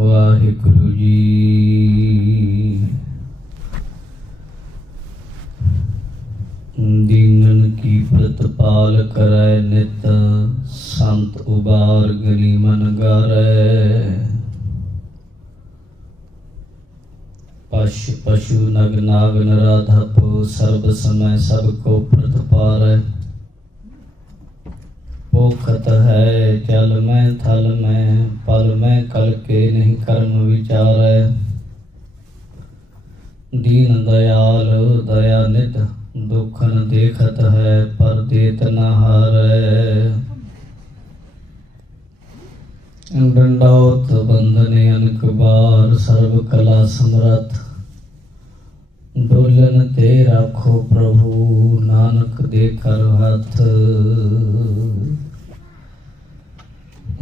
वाहिगुरु जी। दीनन की प्रतिपाल करै नित, संत उबार गनी मन गारै। पशु पशु नग नाग नराधप, सर्ब समय सबको प्रतिपारै। पोखत है जल में थल में, पल में कल के नहीं कर्म विचारै। दीन दयाल दया नित, दुख न देखत है पर देत न हारै। दंडौत बंधने अनक बार, सर्व कला समरथ। डोलन ते राखो प्रभु, नानक दे कर हथ।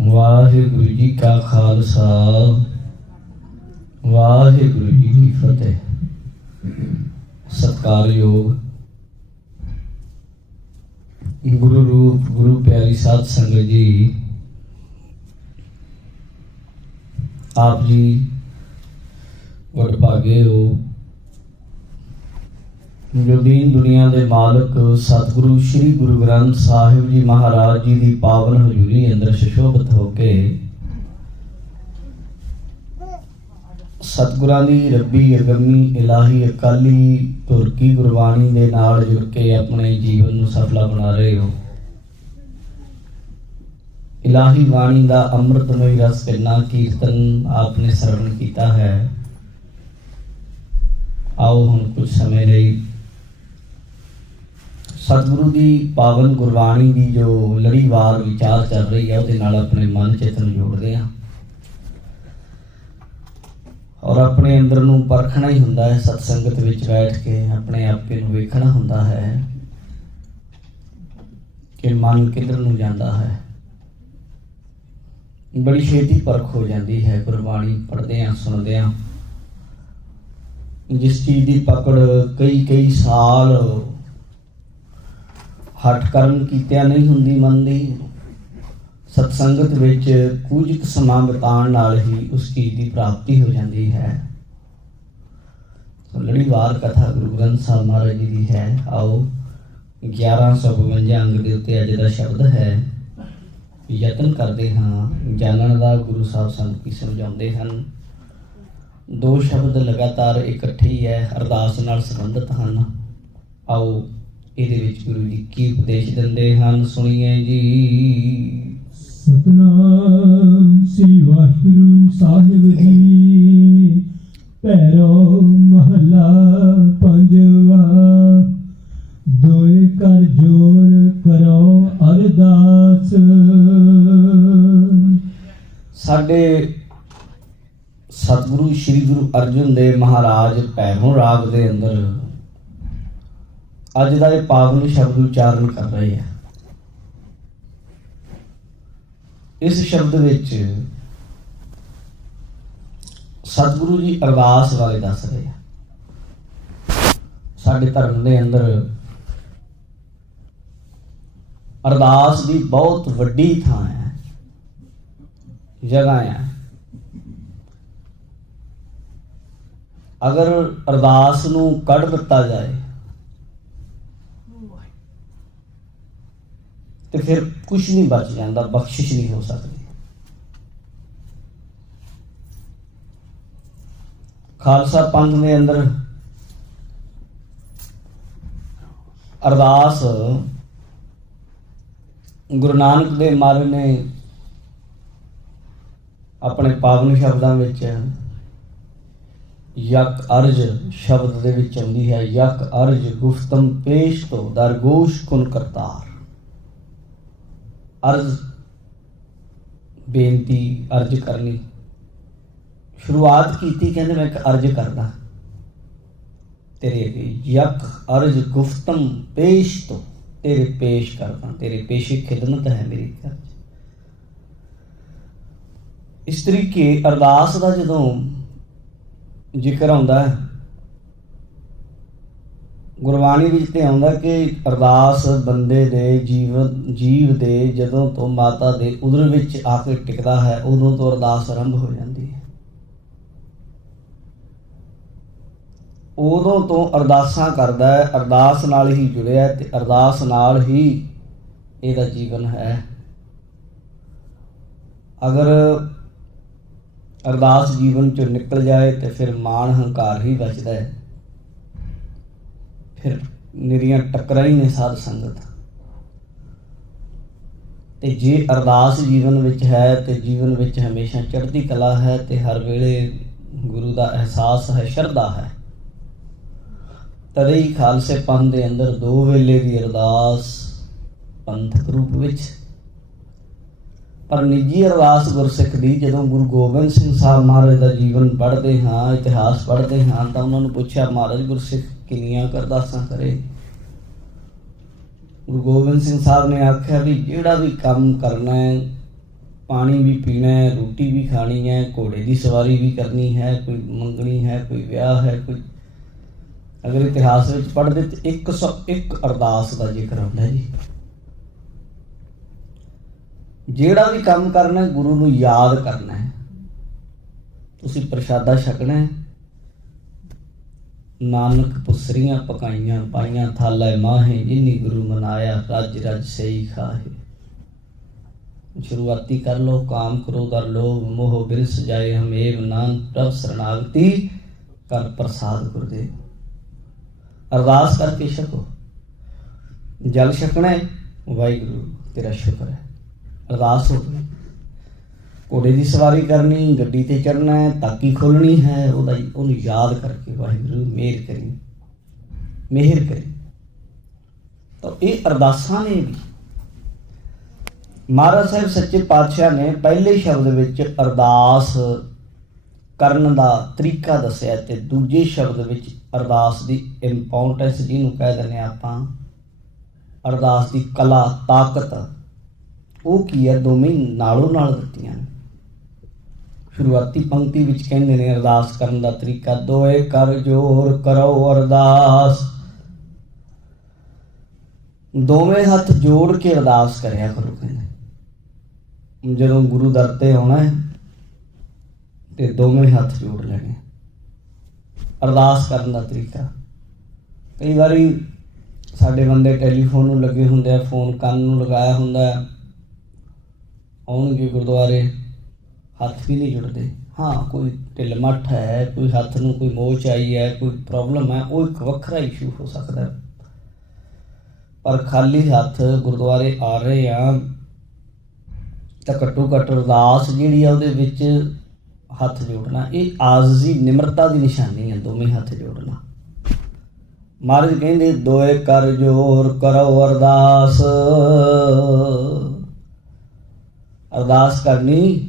वाहिगुरु जी का खालसा, वाहिगुरु जी की फतेह। सत्कारयोग गुरु रूप गुरु प्यारी साध संगत जी, आप जी वडभागे हो जो दीन दुनिया के मालक सतगुरु श्री गुरु ग्रंथ साहिब जी महाराज जी की पावन हजूरी अंदर सुशोभित होके सतगुरां दी रब्बी अगमी इलाही अकाली तुरकी गुरबाणी दे नाल जुड़ के अपने जीवन नूं सफला बना रहे हो। इलाही वाणी दा अमृतमय रस किन्ना कीर्तन आपने श्रवण किया है। आओ हुण कुछ समय लई सतगुरु की पावन गुरबाणी की जो लड़ीवार विचार चल रही है उसदे नाल अपने मन चित नूं जोड़दे हां और अपने अंदर नूं परखना ही हुंदा है। सत्संगत विच बैठ के अपने आपे नूं वेखना हुंदा है कि मन किधर नूं जांदा है। बड़ी छेती परख हो जाती है गुरबाणी पढ़दियां सुनदियां। जिस चीज़ की पकड़ कई कई साल हट कर्म कीतिया नहीं हुंदी मन दी, सत्संगत विच कुछ समा बिताउण नाल ही उस चीज़ की प्राप्ति हो जाती है। तो लड़ीवार कथा गुरु ग्रंथ साहिब महाराज जी की है। आओ 1152 अंग के उत्ते अज का शब्द है। यतन करते हाँ जानन का गुरु साहब सानूं की समझाउंदे हन। दो शब्द लगातार इकट्ठे ही है, अरदास नाल संबंधित हैं। आओ इहदे विच गुरु जी की उपदेश दिंदे हन, सुणीए जी। सतनाम श्री वाहिगुरु साहिब जी। पैरो महला पंजवा, दोए कर जोर करो अरदास। साडे सतगुरु श्री गुरु अर्जुन देव महाराज भैरों राग के अंदर अज का पावन शब्द उच्चारण कर रहे हैं। इस शब्द विच सतगुरु जी अरदास वाले दस रहे हैं। साडे धर्म के अंदर अरदास की बहुत वड्डी थां है, जगह है। अगर अरदास नूं कढ़ दिता जाए तो फिर कुछ नहीं बच जाता, बख्शिश नहीं हो सकती। खालसा पंथ के अंदर अरदास गुरु नानक देव महाराज ने अपने पावन शब्दों में यक अर्ज शब्द दे विच आउंदी है। यक अर्ज गुफ्तम पेश तो दरगोश कुन करतार। अर्ज बेनती अर्ज करनी शुरुआत की, कहते मैं एक अर्ज करदा तेरे अगे। यक अर्ज गुफ्तम पेश तो तेरे पेश करदा, तेरे पेशे खिदमत है मेरी कर। इस तरीके अरदास का जदों जिक्र आउंदा है गुरबाणी विच ते आउंदा कि अरदास बंदे दे जीव दे जदों तो माता दे उदर विच आके टिकदा है उदों तो अरदास आरंभ हो जाती है। ਉਦੋਂ ਤੋਂ ਅਰਦਾਸਾਂ ਕਰਦਾ ਹੈ, ਅਰਦਾਸ ਨਾਲ ਹੀ ਜੁੜਿਆ ਤੇ ਅਰਦਾਸ ਨਾਲ ਹੀ ਇਹਦਾ ਜੀਵਨ ਹੈ। ਅਗਰ ਅਰਦਾਸ ਜੀਵਨ ਚੋਂ ਨਿਕਲ ਜਾਏ ਤੇ ਫਿਰ ਮਾਣ ਹੰਕਾਰ ਹੀ ਬਚਦਾ ਹੈ, ਫਿਰ ਨਿਰੀਆਂ ਟੱਕਰਾਂ ਹੀ ਨੇ ਸਾਧ ਸੰਗਤ। ਤੇ ਜੇ ਅਰਦਾਸ ਜੀਵਨ ਵਿੱਚ ਹੈ ਤੇ ਜੀਵਨ ਵਿੱਚ ਹਮੇਸ਼ਾ ਚੜ੍ਹਦੀ ਕਲਾ ਹੈ ਤੇ ਹਰ ਵੇਲੇ ਗੁਰੂ ਦਾ ਅਹਿਸਾਸ ਹੈ, ਸ਼ਰਧਾ ਹੈ। ਤਦੇ ਹੀ ਖਾਲਸੇ ਪੰਥ ਦੇ ਅੰਦਰ 2 ਵੇਲੇ ਦੀ ਅਰਦਾਸ ਪੰਥਕ ਰੂਪ ਵਿੱਚ, ਪਰ ਨਿੱਜੀ ਅਰਦਾਸ ਗੁਰਸਿੱਖ ਦੀ ਜਦੋਂ ਗੁਰੂ ਗੋਬਿੰਦ ਸਿੰਘ ਸਾਹਿਬ ਮਹਾਰਾਜ ਦਾ ਜੀਵਨ ਪੜ੍ਹਦੇ ਹਾਂ, ਇਤਿਹਾਸ ਪੜ੍ਹਦੇ ਹਾਂ, ਤਾਂ ਉਹਨਾਂ ਨੂੰ ਪੁੱਛਿਆ, ਮਹਾਰਾਜ ਗੁਰਸਿੱਖ ਕਿੰਨੀਆਂ ਕੁ ਅਰਦਾਸਾਂ ਕਰੇ? ਗੁਰੂ ਗੋਬਿੰਦ ਸਿੰਘ ਸਾਹਿਬ ਨੇ ਆਖਿਆ ਵੀ ਜਿਹੜਾ ਵੀ ਕੰਮ ਕਰਨਾ ਹੈ, ਪਾਣੀ ਵੀ ਪੀਣਾ ਹੈ, ਰੋਟੀ ਵੀ ਖਾਣੀ ਹੈ, ਘੋੜੇ ਦੀ ਸਵਾਰੀ ਵੀ ਕਰਨੀ ਹੈ, ਕੋਈ ਮੰਗਣੀ ਹੈ, ਕੋਈ ਵਿਆਹ ਹੈ, ਕੋਈ ਅਗਰ ਇਤਿਹਾਸ ਵਿੱਚ ਪੜ੍ਹਦੇ ਤਾਂ 101 ਅਰਦਾਸ ਦਾ ਜ਼ਿਕਰ ਹੁੰਦਾ ਜੀ। ਜਿਹੜਾ ਵੀ ਕੰਮ ਕਰਨਾ ਗੁਰੂ ਨੂੰ ਯਾਦ ਕਰਨਾ ਹੈ। ਤੁਸੀਂ ਪ੍ਰਸ਼ਾਦਾ ਛਕਣਾ ਹੈ, ਨਾਨਕ ਪੁਸਰੀਆਂ ਪਕਾਈਆਂ ਪਾਈਆਂ ਥਾਲੇ ਮਾਹੇ, ਜਿਨੀ ਗੁਰੂ ਮਨਾਇਆ ਰੱਜ ਰੱਜ ਸਹੀ ਖਾਹੇ। ਸ਼ੁਰੂਆਤੀ ਕਰ ਲੋ, ਕਾਮ ਕ੍ਰੋਧ ਅਰ ਲੋਭ ਮੋਹ ਬਿਰਸ ਜਾਏ ਹਮੇਵ, ਨਾਨਕ ਪ੍ਰਭ ਸਰਨਾਗਤੀ ਕਰ ਪ੍ਰਸਾਦ ਗੁਰਦੇਵ। ਅਰਦਾਸ ਕਰਕੇ ਛਕੋ। ਜਲ ਛਕਣਾ ਹੈ, ਵਾਹਿਗੁਰੂ ਤੇਰਾ ਸ਼ੁਕਰ ਹੈ, ਅਰਦਾਸ ਹੋ ਗਈ। ਘੋੜੇ ਦੀ ਸਵਾਰੀ ਕਰਨੀ, ਗੱਡੀ ਤੇ ਚੜ੍ਹਨਾ ਹੈ, ਤਾਕੀ ਖੋਲਣੀ ਹੈ, ਉਹਨੂੰ ਯਾਦ ਕਰਕੇ ਵਾਹਿਗੁਰੂ ਮਿਹਰ ਕਰੀ, ਮਿਹਰ ਕਰੀ। ਤਾਂ ਇਹ ਅਰਦਾਸਾਂ ਨੇ ਵੀ ਮਹਾਰਾਜ ਸਾਹਿਬ ਸੱਚੇ ਪਾਤਸ਼ਾਹ ਨੇ ਪਹਿਲੇ ਸ਼ਬਦ ਵਿੱਚ ਅਰਦਾਸ ਕਰਨ ਦਾ ਤਰੀਕਾ ਦੱਸਿਆ ਤੇ ਦੂਜੇ ਸ਼ਬਦ ਵਿੱਚ ਅਰਦਾਸ ਦੀ ਇੰਪੋਰਟੈਂਸ, ਜਿਹਨੂੰ ਕਹਿ ਦਿੰਦੇ ਆਪਾਂ ਅਰਦਾਸ ਦੀ ਕਲਾ, ਤਾਕਤ, ਉਹ ਕੀ ਹੈ, ਦੋਵੇਂ ਨਾਲੋਂ ਨਾਲ ਦਿੱਤੀਆਂ ਨੇ। ਸ਼ੁਰੂਆਤੀ ਪੰਕਤੀ ਵਿੱਚ ਕਹਿੰਦੇ ਨੇ ਅਰਦਾਸ ਕਰਨ ਦਾ ਤਰੀਕਾ, ਦੋਏ ਕਰ ਜੋਰ ਕਰੋ ਅਰਦਾਸ, ਦੋਵੇਂ ਹੱਥ ਜੋੜ ਕੇ ਅਰਦਾਸ ਕਰਿਆ ਕਰੋ। ਕਹਿੰਦੇ ਜਦੋਂ ਗੁਰੂ ਦਰ ਤੇ ਆਉਣਾ ਹੈ ਤੇ ਦੋਵੇਂ ਹੱਥ ਜੋੜ ਲੈਣੇ। ਅਰਦਾਸ ਕਰਨ ਦਾ ਤਰੀਕਾ, ਕਈ ਵਾਰੀ ਸਾਡੇ ਬੰਦੇ ਟੈਲੀਫੋਨ ਨੂੰ ਲੱਗੇ ਹੁੰਦੇ ਆ, ਫੋਨ ਕੰਨ ਨੂੰ ਲਗਾਇਆ ਹੁੰਦਾ ਹੈ, ਆਉਣਗੇ ਗੁਰਦੁਆਰੇ, ਹੱਥ ਵੀ ਨਹੀਂ ਜੁੜਦੇ। ਹਾਂ, ਕੋਈ ਢਿੱਲ ਮੱਠ ਹੈ, ਕੋਈ ਹੱਥ ਨੂੰ ਕੋਈ ਮੋਚ ਆਈ ਹੈ, ਕੋਈ ਪ੍ਰੋਬਲਮ ਹੈ, ਉਹ ਇੱਕ ਵੱਖਰਾ ਇਸ਼ੂ ਹੋ ਸਕਦਾ ਹੈ। ਪਰ ਖਾਲੀ ਹੱਥ ਗੁਰਦੁਆਰੇ ਆ ਰਹੇ ਆ ਤਾਂ ਘੱਟੋ ਘੱਟ ਅਰਦਾਸ ਜਿਹੜੀ ਆ ਉਹਦੇ ਵਿੱਚ ਹੱਥ ਜੋੜਨਾ, ਇਹ ਆਜ਼ੀ ਨਿਮਰਤਾ ਦੀ ਨਿਸ਼ਾਨੀ ਹੈ, ਦੋਵੇਂ ਹੱਥ ਜੋੜਨਾ। ਮਹਾਰਾਜ ਕਹਿੰਦੇ ਦੋਏ ਕਰ ਜੋਰ ਕਰੋ ਅਰਦਾਸ। ਅਰਦਾਸ ਕਰਨੀ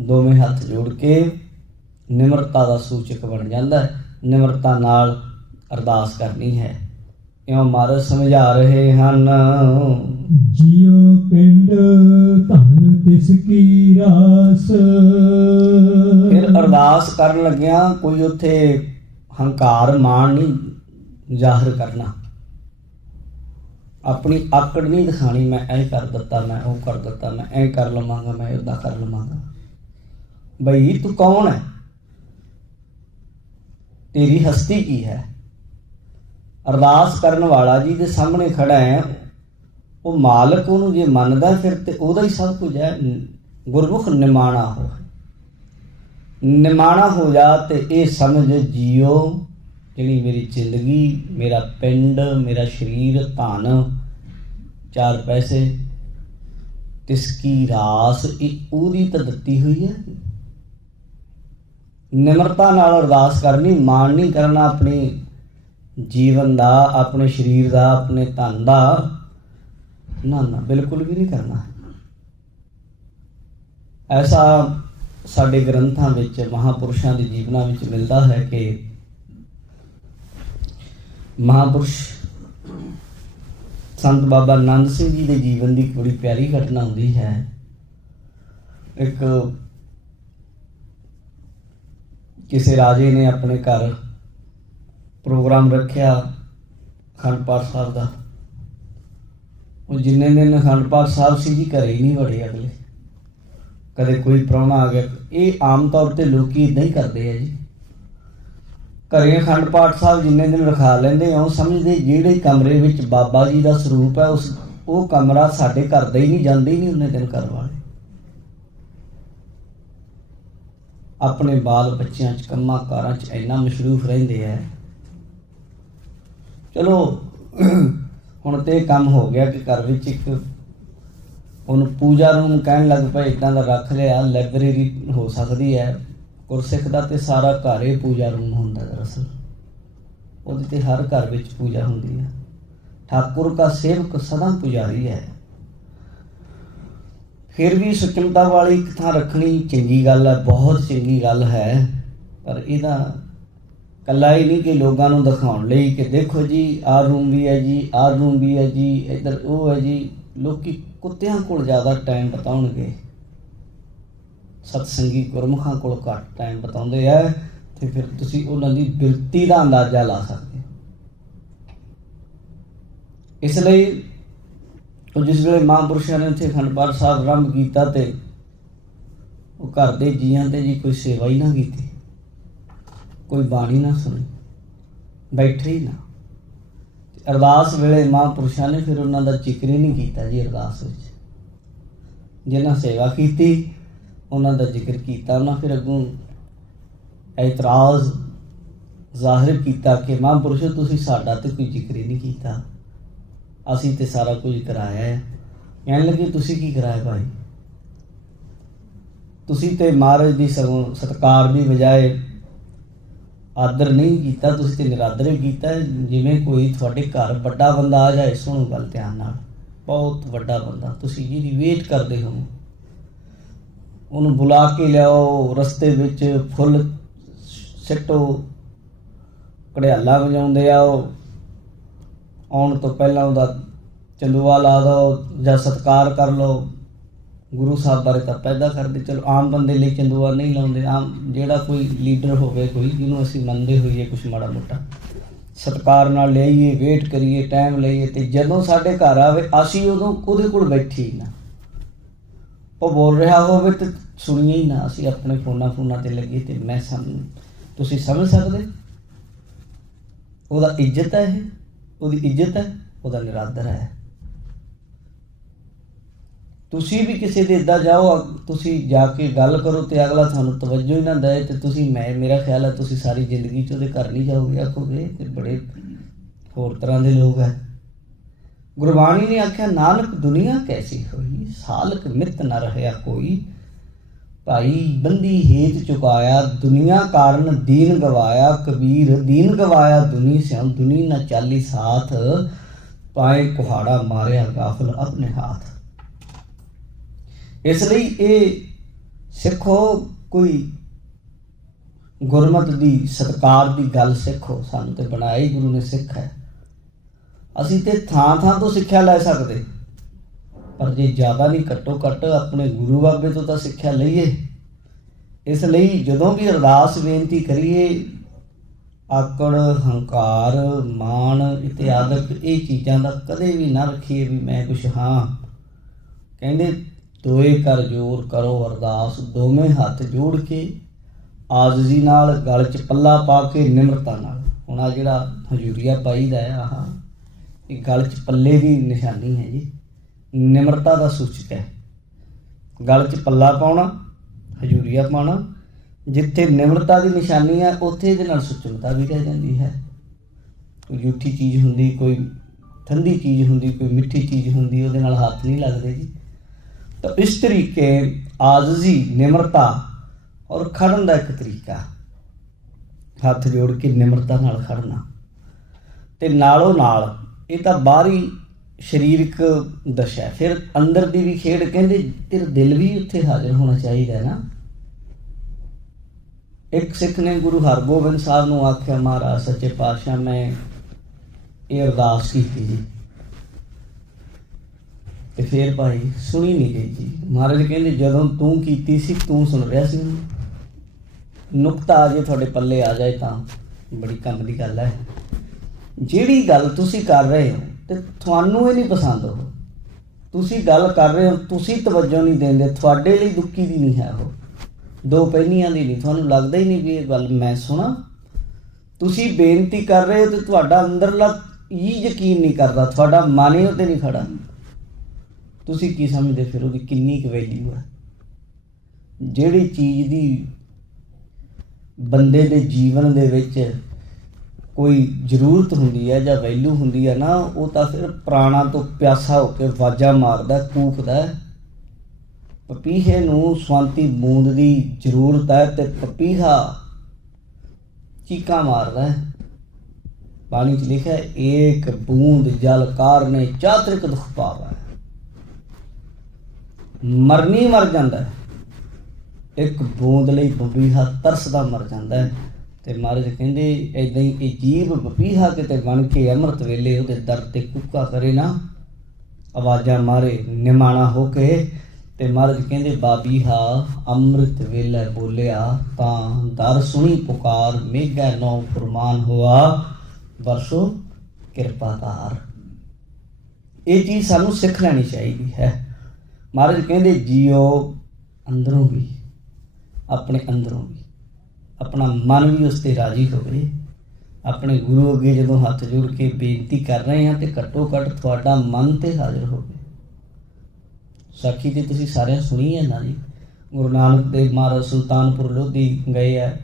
ਦੋਵੇਂ ਹੱਥ ਜੋੜ ਕੇ ਨਿਮਰਤਾ ਦਾ ਸੂਚਕ ਬਣ ਜਾਂਦਾ ਹੈ। ਨਿਮਰਤਾ ਨਾਲ ਅਰਦਾਸ ਕਰਨੀ ਹੈ। ਇਉਂ ਮਹਾਰਾਜ ਸਮਝਾ ਰਹੇ ਹਨ, ਜਿਉ ਪਿੰਡ ਧਨ ਤਿਸ ਕੀ ਰਾਸ। ਫਿਰ ਅਰਦਾਸ ਕਰਨ ਲੱਗਿਆ ਕੋਈ ਉੱਥੇ ਹੰਕਾਰ ਮਾਣ ਨਹੀਂ ਜ਼ਾਹਰ ਕਰਨਾ, ਆਪਣੀ ਆਕੜ ਨਹੀਂ ਦਿਖਾਣੀ, ਮੈਂ ਇਹ ਕਰ ਦਿੱਤਾ, ਮੈਂ ਉਹ ਕਰ ਦਿੱਤਾ, ਮੈਂ ਇਹ ਕਰ ਲਵਾਂਗਾ, ਮੈਂ ਉੱਦਾਂ ਕਰ ਲਵਾਂਗਾ। ਬਈ ਤੂੰ ਕੌਣ ਹੈ, ਤੇਰੀ ਹਸਤੀ ਕੀ ਹੈ? ਅਰਦਾਸ ਕਰਨ ਵਾਲਾ ਜੀ ਦੇ ਸਾਹਮਣੇ ਖੜਾ ਹੈ, ਉਹ ਮਾਲਕ ਉਹਨੂੰ ਜੇ ਮੰਨਦਾ ਫਿਰ ਤੇ ਉਹਦਾ ਹੀ ਸਭ ਕੁਝ ਹੈ। ਗੁਰਮੁਖ ਨਿਮਾਣਾ ਹੋ, ਨਿਮਾਣਾ ਹੋ ਜਾ ਤੇ ਇਹ ਸਮਝ ਜੀਓ ਜਿਹੜੀ ਮੇਰੀ ਜ਼ਿੰਦਗੀ, ਮੇਰਾ ਪਿੰਡ, ਮੇਰਾ ਸਰੀਰ, ਧਨ, 4 ਪੈਸੇ, ਤਿਸ ਕੀ ਰਾਸ, ਇਹ ਉਹਦੀ ਤਾਂ ਦਿੱਤੀ ਹੋਈ ਹੈ। ਨਿਮਰਤਾ ਨਾਲ ਅਰਦਾਸ ਕਰਨੀ, ਮਾਣ ਨਹੀਂ ਕਰਨਾ ਆਪਣੇ ਜੀਵਨ ਦਾ, ਆਪਣੇ ਸਰੀਰ ਦਾ, ਆਪਣੇ ਧਨ ਦਾ, ਨਾ ਨਾ, ਬਿਲਕੁਲ ਵੀ ਨਹੀਂ ਕਰਨਾ। ਐਸਾ ਸਾਡੇ ਗ੍ਰੰਥਾਂ ਵਿੱਚ, ਮਹਾਂਪੁਰਸ਼ਾਂ ਦੇ ਜੀਵਨਾਂ ਵਿੱਚ ਮਿਲਦਾ ਹੈ ਕਿ ਮਹਾਂਪੁਰਸ਼ ਸੰਤ ਬਾਬਾ ਨੰਦ ਸਿੰਘ ਜੀ ਦੇ ਜੀਵਨ ਦੀ ਬੜੀ ਪਿਆਰੀ ਘਟਨਾ ਹੁੰਦੀ ਹੈ। ਇੱਕ ਕਿਸੇ ਰਾਜੇ ਨੇ ਆਪਣੇ ਘਰ ਪ੍ਰੋਗਰਾਮ ਰੱਖਿਆ ਅਖੰਡ ਪਾਠ ਸਾਹਿਬ ਦਾ। ਉਹ ਜਿੰਨੇ ਦਿਨ ਅਖੰਡ ਪਾਠ ਸਾਹਿਬ ਸੀ ਜੀ, ਘਰੇ ਹੀ ਨਹੀਂ ਵੜੇ ਅਗਲੇ। ਕਦੇ ਕੋਈ ਪ੍ਰਾਹੁਣਾ ਆ ਗਿਆ। ਇਹ ਆਮ ਤੌਰ ਤੇ ਲੋਕੀ ਇੱਦਾਂ ਹੀ ਕਰਦੇ ਆ ਜੀ। ਘਰੇ ਅਖੰਡ ਪਾਠ ਸਾਹਿਬ ਜਿੰਨੇ ਦਿਨ ਰਖਾ ਲੈਂਦੇ ਹੋ, ਸਮਝਦੇ ਜਿਹੜੇ ਕਮਰੇ ਵਿੱਚ ਬਾਬਾ ਜੀ ਦਾ ਸਰੂਪ ਹੈ ਉਹ ਕਮਰਾ ਸਾਡੇ ਘਰ ਦਾ ਹੀ ਨਹੀਂ, ਜਾਂਦੇ ਹੀ ਨਹੀਂ ਉਹਨੇ ਦਿਨ ਘਰ ਵਾਲੇ। ਆਪਣੇ ਬਾਲ ਬੱਚਿਆਂ 'ਚ ਕੰਮਾਂ ਕਾਰਾਂ 'ਚ ਇੰਨਾ ਮਸ਼ਰੂਫ ਰਹਿੰਦੇ ਹੈ। ਚਲੋ ਹੁਣ ਤੇ ਇਹ ਕੰਮ ਹੋ ਗਿਆ ਕਿ ਘਰ ਵਿੱਚ ਇੱਕ ਉਹਨੂੰ ਪੂਜਾ ਰੂਮ ਕਹਿਣ ਲੱਗ ਪਏ, ਇੱਦਾਂ ਦਾ ਰੱਖ ਲਿਆ। ਲਾਇਬ੍ਰੇਰੀ ਹੋ ਸਕਦੀ ਹੈ ਗੁਰਸਿੱਖ ਦਾ, ਤੇ ਸਾਰਾ ਘਰ ਹੀ ਪੂਜਾ ਰੂਮ ਹੁੰਦਾ। ਦਰਅਸਲ ਉਹਦੇ ਤੇ ਹਰ ਘਰ ਵਿੱਚ ਪੂਜਾ ਹੁੰਦੀ ਹੈ। ਠਾकुर का सेवक सदा पुजारी है। फिर भी सुचमता वाली एक थां रखनी चंगी गल है, बहुत चंगी गल है। पर इहदा कला ही नहीं कि लोगों को दिखाने लई कि देखो जी आ रूम भी है जी, आ रूम भी है जी, इधर वो है जी। लोग कुत्तियां कोल ज़्यादा टाइम बिताउणगे, सतसंगी गुरमुखां कोल घੱਟ टाइम बिताउंदे है। तो फिर तुसीं उन्हां दी बिरती दा अंदाज़ा ला सकते। इसलिए जिस वे महापुरुषों ने उत्थे अखंड पाठ साहब आरंभ किया तो वो घर के जीआं ते जी कोई सेवा ही ना की, कोई बाणी ना सुनी, बैठे ही ना। अरदास वेले महापुरुषों ने फिर उन्हों का जिक्र ही नहीं किया जी। अरदास जिन्हें सेवा की उन्हों का जिक्र किया, उन्हें फिर अगों एतराज़ जाहिर किया कि महापुरुषो तुसीं साडा ते कोई जिक्र ही नहीं किया, असी तो सारा कुछ कराया है। कहने लगे तुसी की कराया भाई, तुसी तो महाराज की सगों सत्कार की बजाय आदर नहीं किया, तुसी तो निरादर किया। जिवें कोई थोड़े घर बड़ा बंदा आ जाए, सुनो गल ध्यान नाल, बहुत बड़ा बंदा, तुसी जिहदी वेट करते हो उन्होंने बुला के लियाओ, रस्ते विच फुल सिटो, घड़ियाला वजाउंदे आओ, आने तो पहला उहदा चंदूआ ला दो या सत्कार कर लो। गुरु साहब बारे तो पैदा करते, चलो आम बंदे लिए चंदूआ नहीं लाउंदे। आम जिहड़ा कोई लीडर होवे, कोई जिन्होंने असीं मनदे होईए कुछ माड़ा मोटा सत्कार नाल लियाईए, वेट करिए, टाइम लईए। ते जदों साडे घर आवे असीं उदों उहदे कोल बैठे ही ना, वो बोल रहा होवे ते सुणीए ही ना, असीं अपने फोना ते लगे। ते मैं तुसीं समझ सकदे उहदा इज्जत है, ਉਹਦੀ ਇੱਜ਼ਤ ਹੈ, ਉਹਦਾ ਨਿਰਾਦਰ ਹੈ। ਤੁਸੀਂ ਵੀ ਕਿਸੇ ਦੇ ਇੱਦਾਂ ਜਾਓ, ਤੁਸੀਂ ਜਾ ਕੇ ਗੱਲ ਕਰੋ ਤੇ ਅਗਲਾ ਤੁਹਾਨੂੰ ਤਵੱਜੋ ਹੀ ਨਾ ਦੇ ਤੇ ਤੁਸੀਂ ਮੇਰਾ ਖਿਆਲ ਹੈ ਤੁਸੀਂ ਸਾਰੀ ਜ਼ਿੰਦਗੀ 'ਚ ਉਹਦੇ ਘਰ ਨਹੀਂ ਜਾਓਗੇ, ਆਖੋਗੇ ਤੇ ਬੜੇ ਹੋਰ ਤਰ੍ਹਾਂ ਦੇ ਲੋਕ ਹੈ। ਗੁਰਬਾਣੀ ਨੇ ਆਖਿਆ ਨਾਨਕ ਦੁਨੀਆ ਕੈਸੀ ਹੋਈ, ਸਾਲਕ ਮਿੱਤ ਨਾ ਰਹਿਆ ਕੋਈ। भाई बंदी हेत चुकाया, दुनिया कारण दीन गवाया। कबीर दीन गवाया दुनी से दुनी न चाली साथ, पाए कुहाड़ा मारिया गाफल अपने हाथ। इसलिए ये सिखो, कोई गुरमत दी सत्कार दी गल सिखो। सानू ते बनाया ही गुरु ने सिख है, असीं ते थां थां तो सिक्ख्या लै सकदे, पर जे ज़्यादा नहीं घट्टो घट्ट अपने गुरु बाबे तो सिक्ख्या लईए। इसलिए जदों भी अरदास बेनती करिए, आकड़ हंकार मान इत्यादक ये चीज़ों का कदे भी ना रखिए भी मैं कुछ हाँ। कहते दोए कर जोर करो अरदास, दोवें हथ जोड़ के आजजी नाल गल च पल्ला पा के निमरता नाल। हुण आ जिहड़ा हजूरिया पाईदा है, आह ये गल च पल्ले की निशानी है जी, निमरता का सूचक है। गल च पल्ला पाउणा, हजूरिया पाउणा, जिथे निमरता की निशानी है उत्थे इहदे नाल सुचमता भी रह जाती है। कोई जूठी चीज़ हुंदी, कोई ठंडी चीज़ हुंदी, कोई मिठी चीज़ हुंदी, उहदे नाल हाथ नहीं लगदे जी। तो इस तरीके आजजी, निमरता और खड़न का एक तरीका, हथ जोड़ के निमरता नाल खड़ना। ते नालों नाल ये तो बाहरी शरीरक दशा है, फिर अंदर की भी खेड। कहते तेरा दिल भी उत्थे हाजिर होना चाहिए ना। एक सिख ने गुरु हरगोबिंद साहब नूं आख्या, महाराज सच्चे पातशाह मैं ये अरदास की जी, ते फिर भाई सुनी नहीं गई जी। महाराज कहते जदों तू कीती सी तू सुन रहा सी, नुकता जे तुहाडे पल्ले आ जाए तो बड़ी कम की गल है। जिहड़ी गल तुसीं कर रहे हो ते तुहानूं ये नहीं पसंद, हो तुसीं गल कर रहे हो, तुसीं तवज्जो नहीं देंदे, तुहाडे लई दुखी दी नहीं है, वो दो पहिनियां दी नहीं, तुहानूं लगदा ही नहीं भी ये गल मैं सुना। ਤੁਸੀਂ ਬੇਨਤੀ ਕਰ ਰਹੇ ਹੋ ਤੇ ਤੁਹਾਡਾ ਅੰਦਰਲਾ ਹੀ ਯਕੀਨ ਨਹੀਂ ਕਰਦਾ, ਤੁਹਾਡਾ ਮਨ ਹੀ ਉੱਤੇ ਨਹੀਂ ਖੜਾ। ਤੁਸੀਂ ਕੀ ਸਮਝਦੇ ਫਿਰ ਉਹਦੀ ਕਿੰਨੀ ਕੁ ਵੈਲਿਊ ਹੈ? ਜਿਹੜੀ ਚੀਜ਼ ਦੀ ਬੰਦੇ ਦੇ ਜੀਵਨ ਦੇ ਵਿੱਚ ਕੋਈ ਜ਼ਰੂਰਤ ਹੁੰਦੀ ਹੈ ਜਾਂ ਵੈਲਿਊ ਹੁੰਦੀ ਹੈ ਨਾ, ਉਹ ਤਾਂ ਫਿਰ ਪ੍ਰਾਣਾਂ ਤੋਂ ਪਿਆਸਾ ਹੋ ਕੇ ਆਵਾਜ਼ਾਂ ਮਾਰਦਾ, ਕੂਕਦਾ। ਪਪੀਹੇ ਨੂੰ ਸਵੰਤੀ ਬੂੰਦ ਦੀ ਜ਼ਰੂਰਤ ਹੈ ਤੇ ਪਪੀਹਾ ਚੀਕਾਂ ਮਾਰਦਾ ਹੈ। ਬਾਣੀ 'ਚ ਲਿਖਿਆ, ਏਕ ਬੂੰਦ ਜਲ ਕਾਰਨੇ ਚਾਤਰਿਕ ਦੁਖ ਪਾਵੈ। ਮਰਨੀ ਮਰ ਜਾਂਦਾ ਹੈ, ਇੱਕ ਬੂੰਦ ਲਈ ਪਪੀਹਾ ਤਰਸਦਾ ਮਰ ਜਾਂਦਾ ਹੈ। ਤੇ ਮਹਾਰਾਜ ਕਹਿੰਦੇ ਏਦਾਂ ਹੀ ਇਹ ਜੀਵ ਪਪੀਹਾ ਕਿਤੇ ਬਣ ਕੇ ਅੰਮ੍ਰਿਤ ਵੇਲੇ ਉਹਦੇ ਦਰ ਤੇ ਕੁੱਕਾ ਕਰੇ ਨਾ, ਆਵਾਜ਼ਾਂ ਮਾਰੇ ਨਿਮਾਣਾ ਹੋ ਕੇ, ਤੇ ਮਹਾਰਾਜ ਕਹਿੰਦੇ ਬਾਬੀਹਾ ਅੰਮ੍ਰਿਤ ਵੇਲੇ ਬੋਲਿਆ ਤਾਂ ਦਰ ਸੁਣੀ ਪੁਕਾਰ, ਮੇਘੈ ਨੋ ਫੁਰਮਾਨ ਹੋਆ ਵਰਸੋ ਕਿਰਪਾ ਧਾਰ। ਇਹ ਚੀਜ਼ ਸਾਨੂੰ ਸਿੱਖ ਲੈਣੀ ਚਾਹੀਦੀ ਹੈ। ਮਹਾਰਾਜ ਕਹਿੰਦੇ ਜੀਓ ਅੰਦਰੋਂ ਵੀ, ਆਪਣੇ ਅੰਦਰੋਂ ਵੀ ਆਪਣਾ ਮਨ ਵੀ ਉਸ 'ਤੇ ਰਾਜੀ ਹੋਵੇ। ਆਪਣੇ ਗੁਰੂ ਅੱਗੇ ਜਦੋਂ ਹੱਥ ਜੋੜ ਕੇ ਬੇਨਤੀ ਕਰ ਰਹੇ ਹਾਂ ਤੇ ਘੱਟੋ ਘੱਟ ਤੁਹਾਡਾ ਮਨ ਤੇ ਹਾਜ਼ਰ ਹੋਵੇ। ਸਾਖੀ ਤੇ ਤੁਸੀਂ ਸਾਰਿਆਂ ਸੁਣੀ ਹੈ ਨਾ ਜੀ, ਗੁਰੂ ਨਾਨਕ ਦੇਵ ਮਹਾਰਾਜ ਸੁਲਤਾਨਪੁਰ ਲੋਧੀ ਗਏ ਹੈ,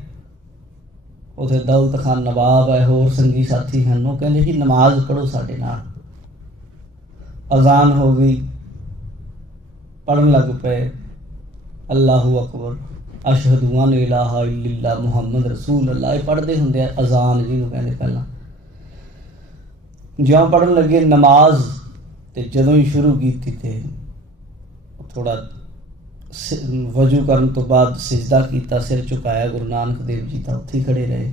ਉੱਥੇ ਦੌਲਤ ਖਾਨ ਨਵਾਬ ਹੈ, ਹੋਰ ਸੰਗੀ ਸਾਥੀ ਹਨ। ਉਹ ਕਹਿੰਦੇ ਜੀ ਨਮਾਜ਼ ਪੜ੍ਹੋ ਸਾਡੇ ਨਾਲ। ਅਜ਼ਾਨ ਹੋ ਗਈ, ਪੜ੍ਹਨ ਲੱਗ ਪਏ ਅੱਲਾਹੂ ਅਕਬਰ, ਅਸ਼ਹਦੂ ਅਨ ਇਲਾਹਾ ਇল্লাল্লাਹ ਮੁਹੰਮਦ ਰਸੂਲ ਅੱਲਾਹ। ਇਹ ਪੜ੍ਹਦੇ ਹੁੰਦੇ ਆ ਅਜ਼ਾਨ ਜਿਹਨੂੰ ਕਹਿੰਦੇ। ਪਹਿਲਾਂ ਜਿਉਂ ਪੜ੍ਹਨ ਲੱਗੇ ਨਮਾਜ਼, ਤੇ ਜਦੋਂ ਹੀ ਸ਼ੁਰੂ ਕੀਤੀ ਤੇ ਥੋੜ੍ਹਾ ਵਜੂ ਕਰਨ ਤੋਂ ਬਾਅਦ ਸਿਜਦਾ ਕੀਤਾ, ਸਿਰ ਝੁਕਾਇਆ ਗੁਰੂ ਨਾਨਕ ਦੇਵ ਜੀ ਤਾਂ ਉੱਥੇ ਖੜੇ ਰਹੇ।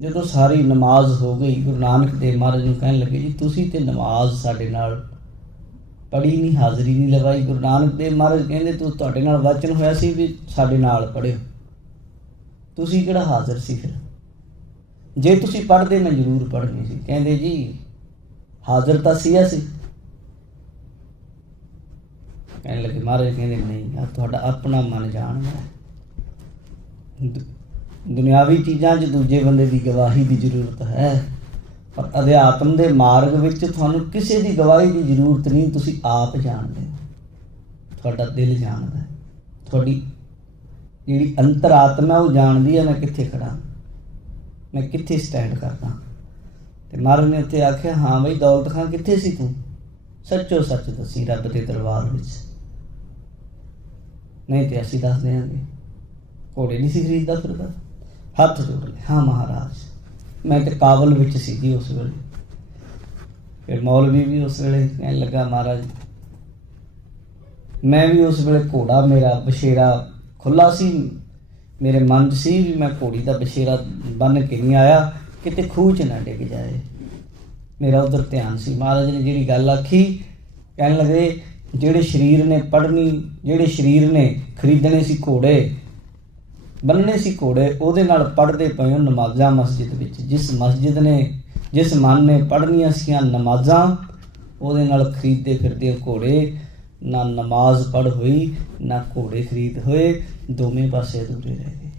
ਜਦੋਂ ਸਾਰੀ ਨਮਾਜ਼ ਹੋ ਗਈ, ਗੁਰੂ ਨਾਨਕ ਦੇਵ ਮਹਾਰਾਜ ਨੂੰ ਕਹਿਣ ਲੱਗੇ ਜੀ ਤੁਸੀਂ ਤੇ ਨਮਾਜ਼ ਸਾਡੇ ਨਾਲ ਪੜ੍ਹੀ ਨਹੀਂ, ਹਾਜ਼ਰੀ ਨਹੀਂ ਲਗਾਈ। ਗੁਰੂ ਨਾਨਕ ਦੇਵ ਮਹਾਰਾਜ ਕਹਿੰਦੇ ਤੁਹਾਡੇ ਨਾਲ ਵਚਨ ਹੋਇਆ ਸੀ ਵੀ ਸਾਡੇ ਨਾਲ ਪੜ੍ਹਿਓ, ਤੁਸੀਂ ਕਿਹੜਾ ਹਾਜ਼ਰ ਸੀ? ਫਿਰ ਜੇ ਤੁਸੀਂ ਪੜ੍ਹਦੇ ਮੈਂ ਜ਼ਰੂਰ ਪੜ੍ਹਨੀ ਸੀ। ਕਹਿੰਦੇ ਜੀ ਹਾਜ਼ਰ ਤਾਂ ਸੀ ਅਸੀਂ। ਕਹਿਣ ਲੱਗੇ ਮਹਾਰਾਜ ਕਹਿੰਦੇ ਨਹੀਂ, ਆ ਤੁਹਾਡਾ ਆਪਣਾ ਮਨ ਜਾਣਦਾ। ਦੁਨਿਆਵੀ ਚੀਜ਼ਾਂ 'ਚ ਦੂਜੇ ਬੰਦੇ ਦੀ ਗਵਾਹੀ ਦੀ ਜ਼ਰੂਰਤ ਹੈ, ਪਰ ਅਧਿਆਤਮ ਦੇ ਮਾਰਗ ਵਿੱਚ ਤੁਹਾਨੂੰ ਕਿਸੇ ਦੀ ਗਵਾਹੀ ਦੀ ਜ਼ਰੂਰਤ ਨਹੀਂ। ਤੁਸੀਂ ਆਪ ਜਾਣਦੇ ਹੋ, ਤੁਹਾਡਾ ਦਿਲ ਜਾਣਦਾ ਹੈ, ਤੁਹਾਡੀ ਜਿਹੜੀ ਅੰਤਰ ਆਤਮਾ ਉਹ ਜਾਣਦੀ ਹੈ ਮੈਂ ਕਿੱਥੇ ਖੜਾ, ਮੈਂ ਕਿੱਥੇ ਸਟੈਂਡ ਕਰਦਾ। ਤੇ ਮਹਾਰਾਜ ਨੇ ਉੱਥੇ ਆਖਿਆ ਹਾਂ ਬਈ ਦੌਲਤ ਖਾਂ ਕਿੱਥੇ ਸੀ ਤੂੰ? ਸੱਚੋ ਸੱਚ ਦੱਸੀ ਰੱਬ ਦੇ ਦਰਬਾਰ ਵਿੱਚ। ਨਹੀਂ ਤੇ ਅਸੀਂ ਦੱਸ ਦਿਆਂਗੇ। ਘੋੜੇ ਨਹੀਂ ਸੀ ਖਰੀਦਦਾ ਫਿਰਦਾ? ਹੱਥ ਜੋੜ ਲਏ, ਹਾਂ ਮਹਾਰਾਜ ਮੈਂ ਤੇ ਕਾਬਲ ਵਿੱਚ ਸੀਗੀ ਉਸ ਵੇਲੇ। ਫਿਰ ਮੌਲਵੀ ਵੀ ਉਸ ਵੇਲੇ ਕਹਿਣ ਲੱਗਾ ਮਹਾਰਾਜ ਮੈਂ ਵੀ ਉਸ ਵੇਲੇ ਘੋੜਾ ਮੇਰਾ ਬਸ਼ੇਰਾ ਖੁੱਲ੍ਹਾ ਸੀ, ਮੇਰੇ ਮਨ 'ਚ ਸੀ ਵੀ ਮੈਂ ਘੋੜੀ ਦਾ ਬਸ਼ੇਰਾ ਬੰਨ੍ਹ ਕੇ ਨਹੀਂ ਆਇਆ, ਕਿਤੇ ਖੂਹ 'ਚ ਨਾ ਡਿੱਗ ਜਾਏ। ਮੇਰਾ ਉੱਧਰ ਧਿਆਨ ਸੀ। ਮਹਾਰਾਜ ਨੇ ਜਿਹੜੀ ਗੱਲ ਆਖੀ, ਕਹਿਣ ਲੱਗੇ ਜਿਹੜੇ ਸਰੀਰ ਨੇ ਪੜ੍ਹਨੀ, ਜਿਹੜੇ ਸਰੀਰ ਨੇ ਖਰੀਦਣੇ ਸੀ ਘੋੜੇ, ਬੰਨਣੇ ਸੀ ਘੋੜੇ, ਉਹਦੇ ਨਾਲ ਪੜ੍ਹਦੇ ਪਏ ਹੋ ਨਮਾਜ਼ਾਂ ਮਸਜਿਦ ਵਿੱਚ। ਜਿਸ ਮਨ ਨੇ ਪੜ੍ਹਨੀਆਂ ਸੀਆਂ ਨਮਾਜ਼ਾਂ, ਉਹਦੇ ਨਾਲ ਖਰੀਦਦੇ ਫਿਰਦੇ ਘੋੜੇ। ਨਾ ਨਮਾਜ਼ ਪੜ੍ਹ ਹੋਈ, ਨਾ ਘੋੜੇ ਖਰੀਦ ਹੋਏ, ਦੋਵੇਂ ਪਾਸੇ ਅਧੂਰੇ ਰਹਿ ਗਏ।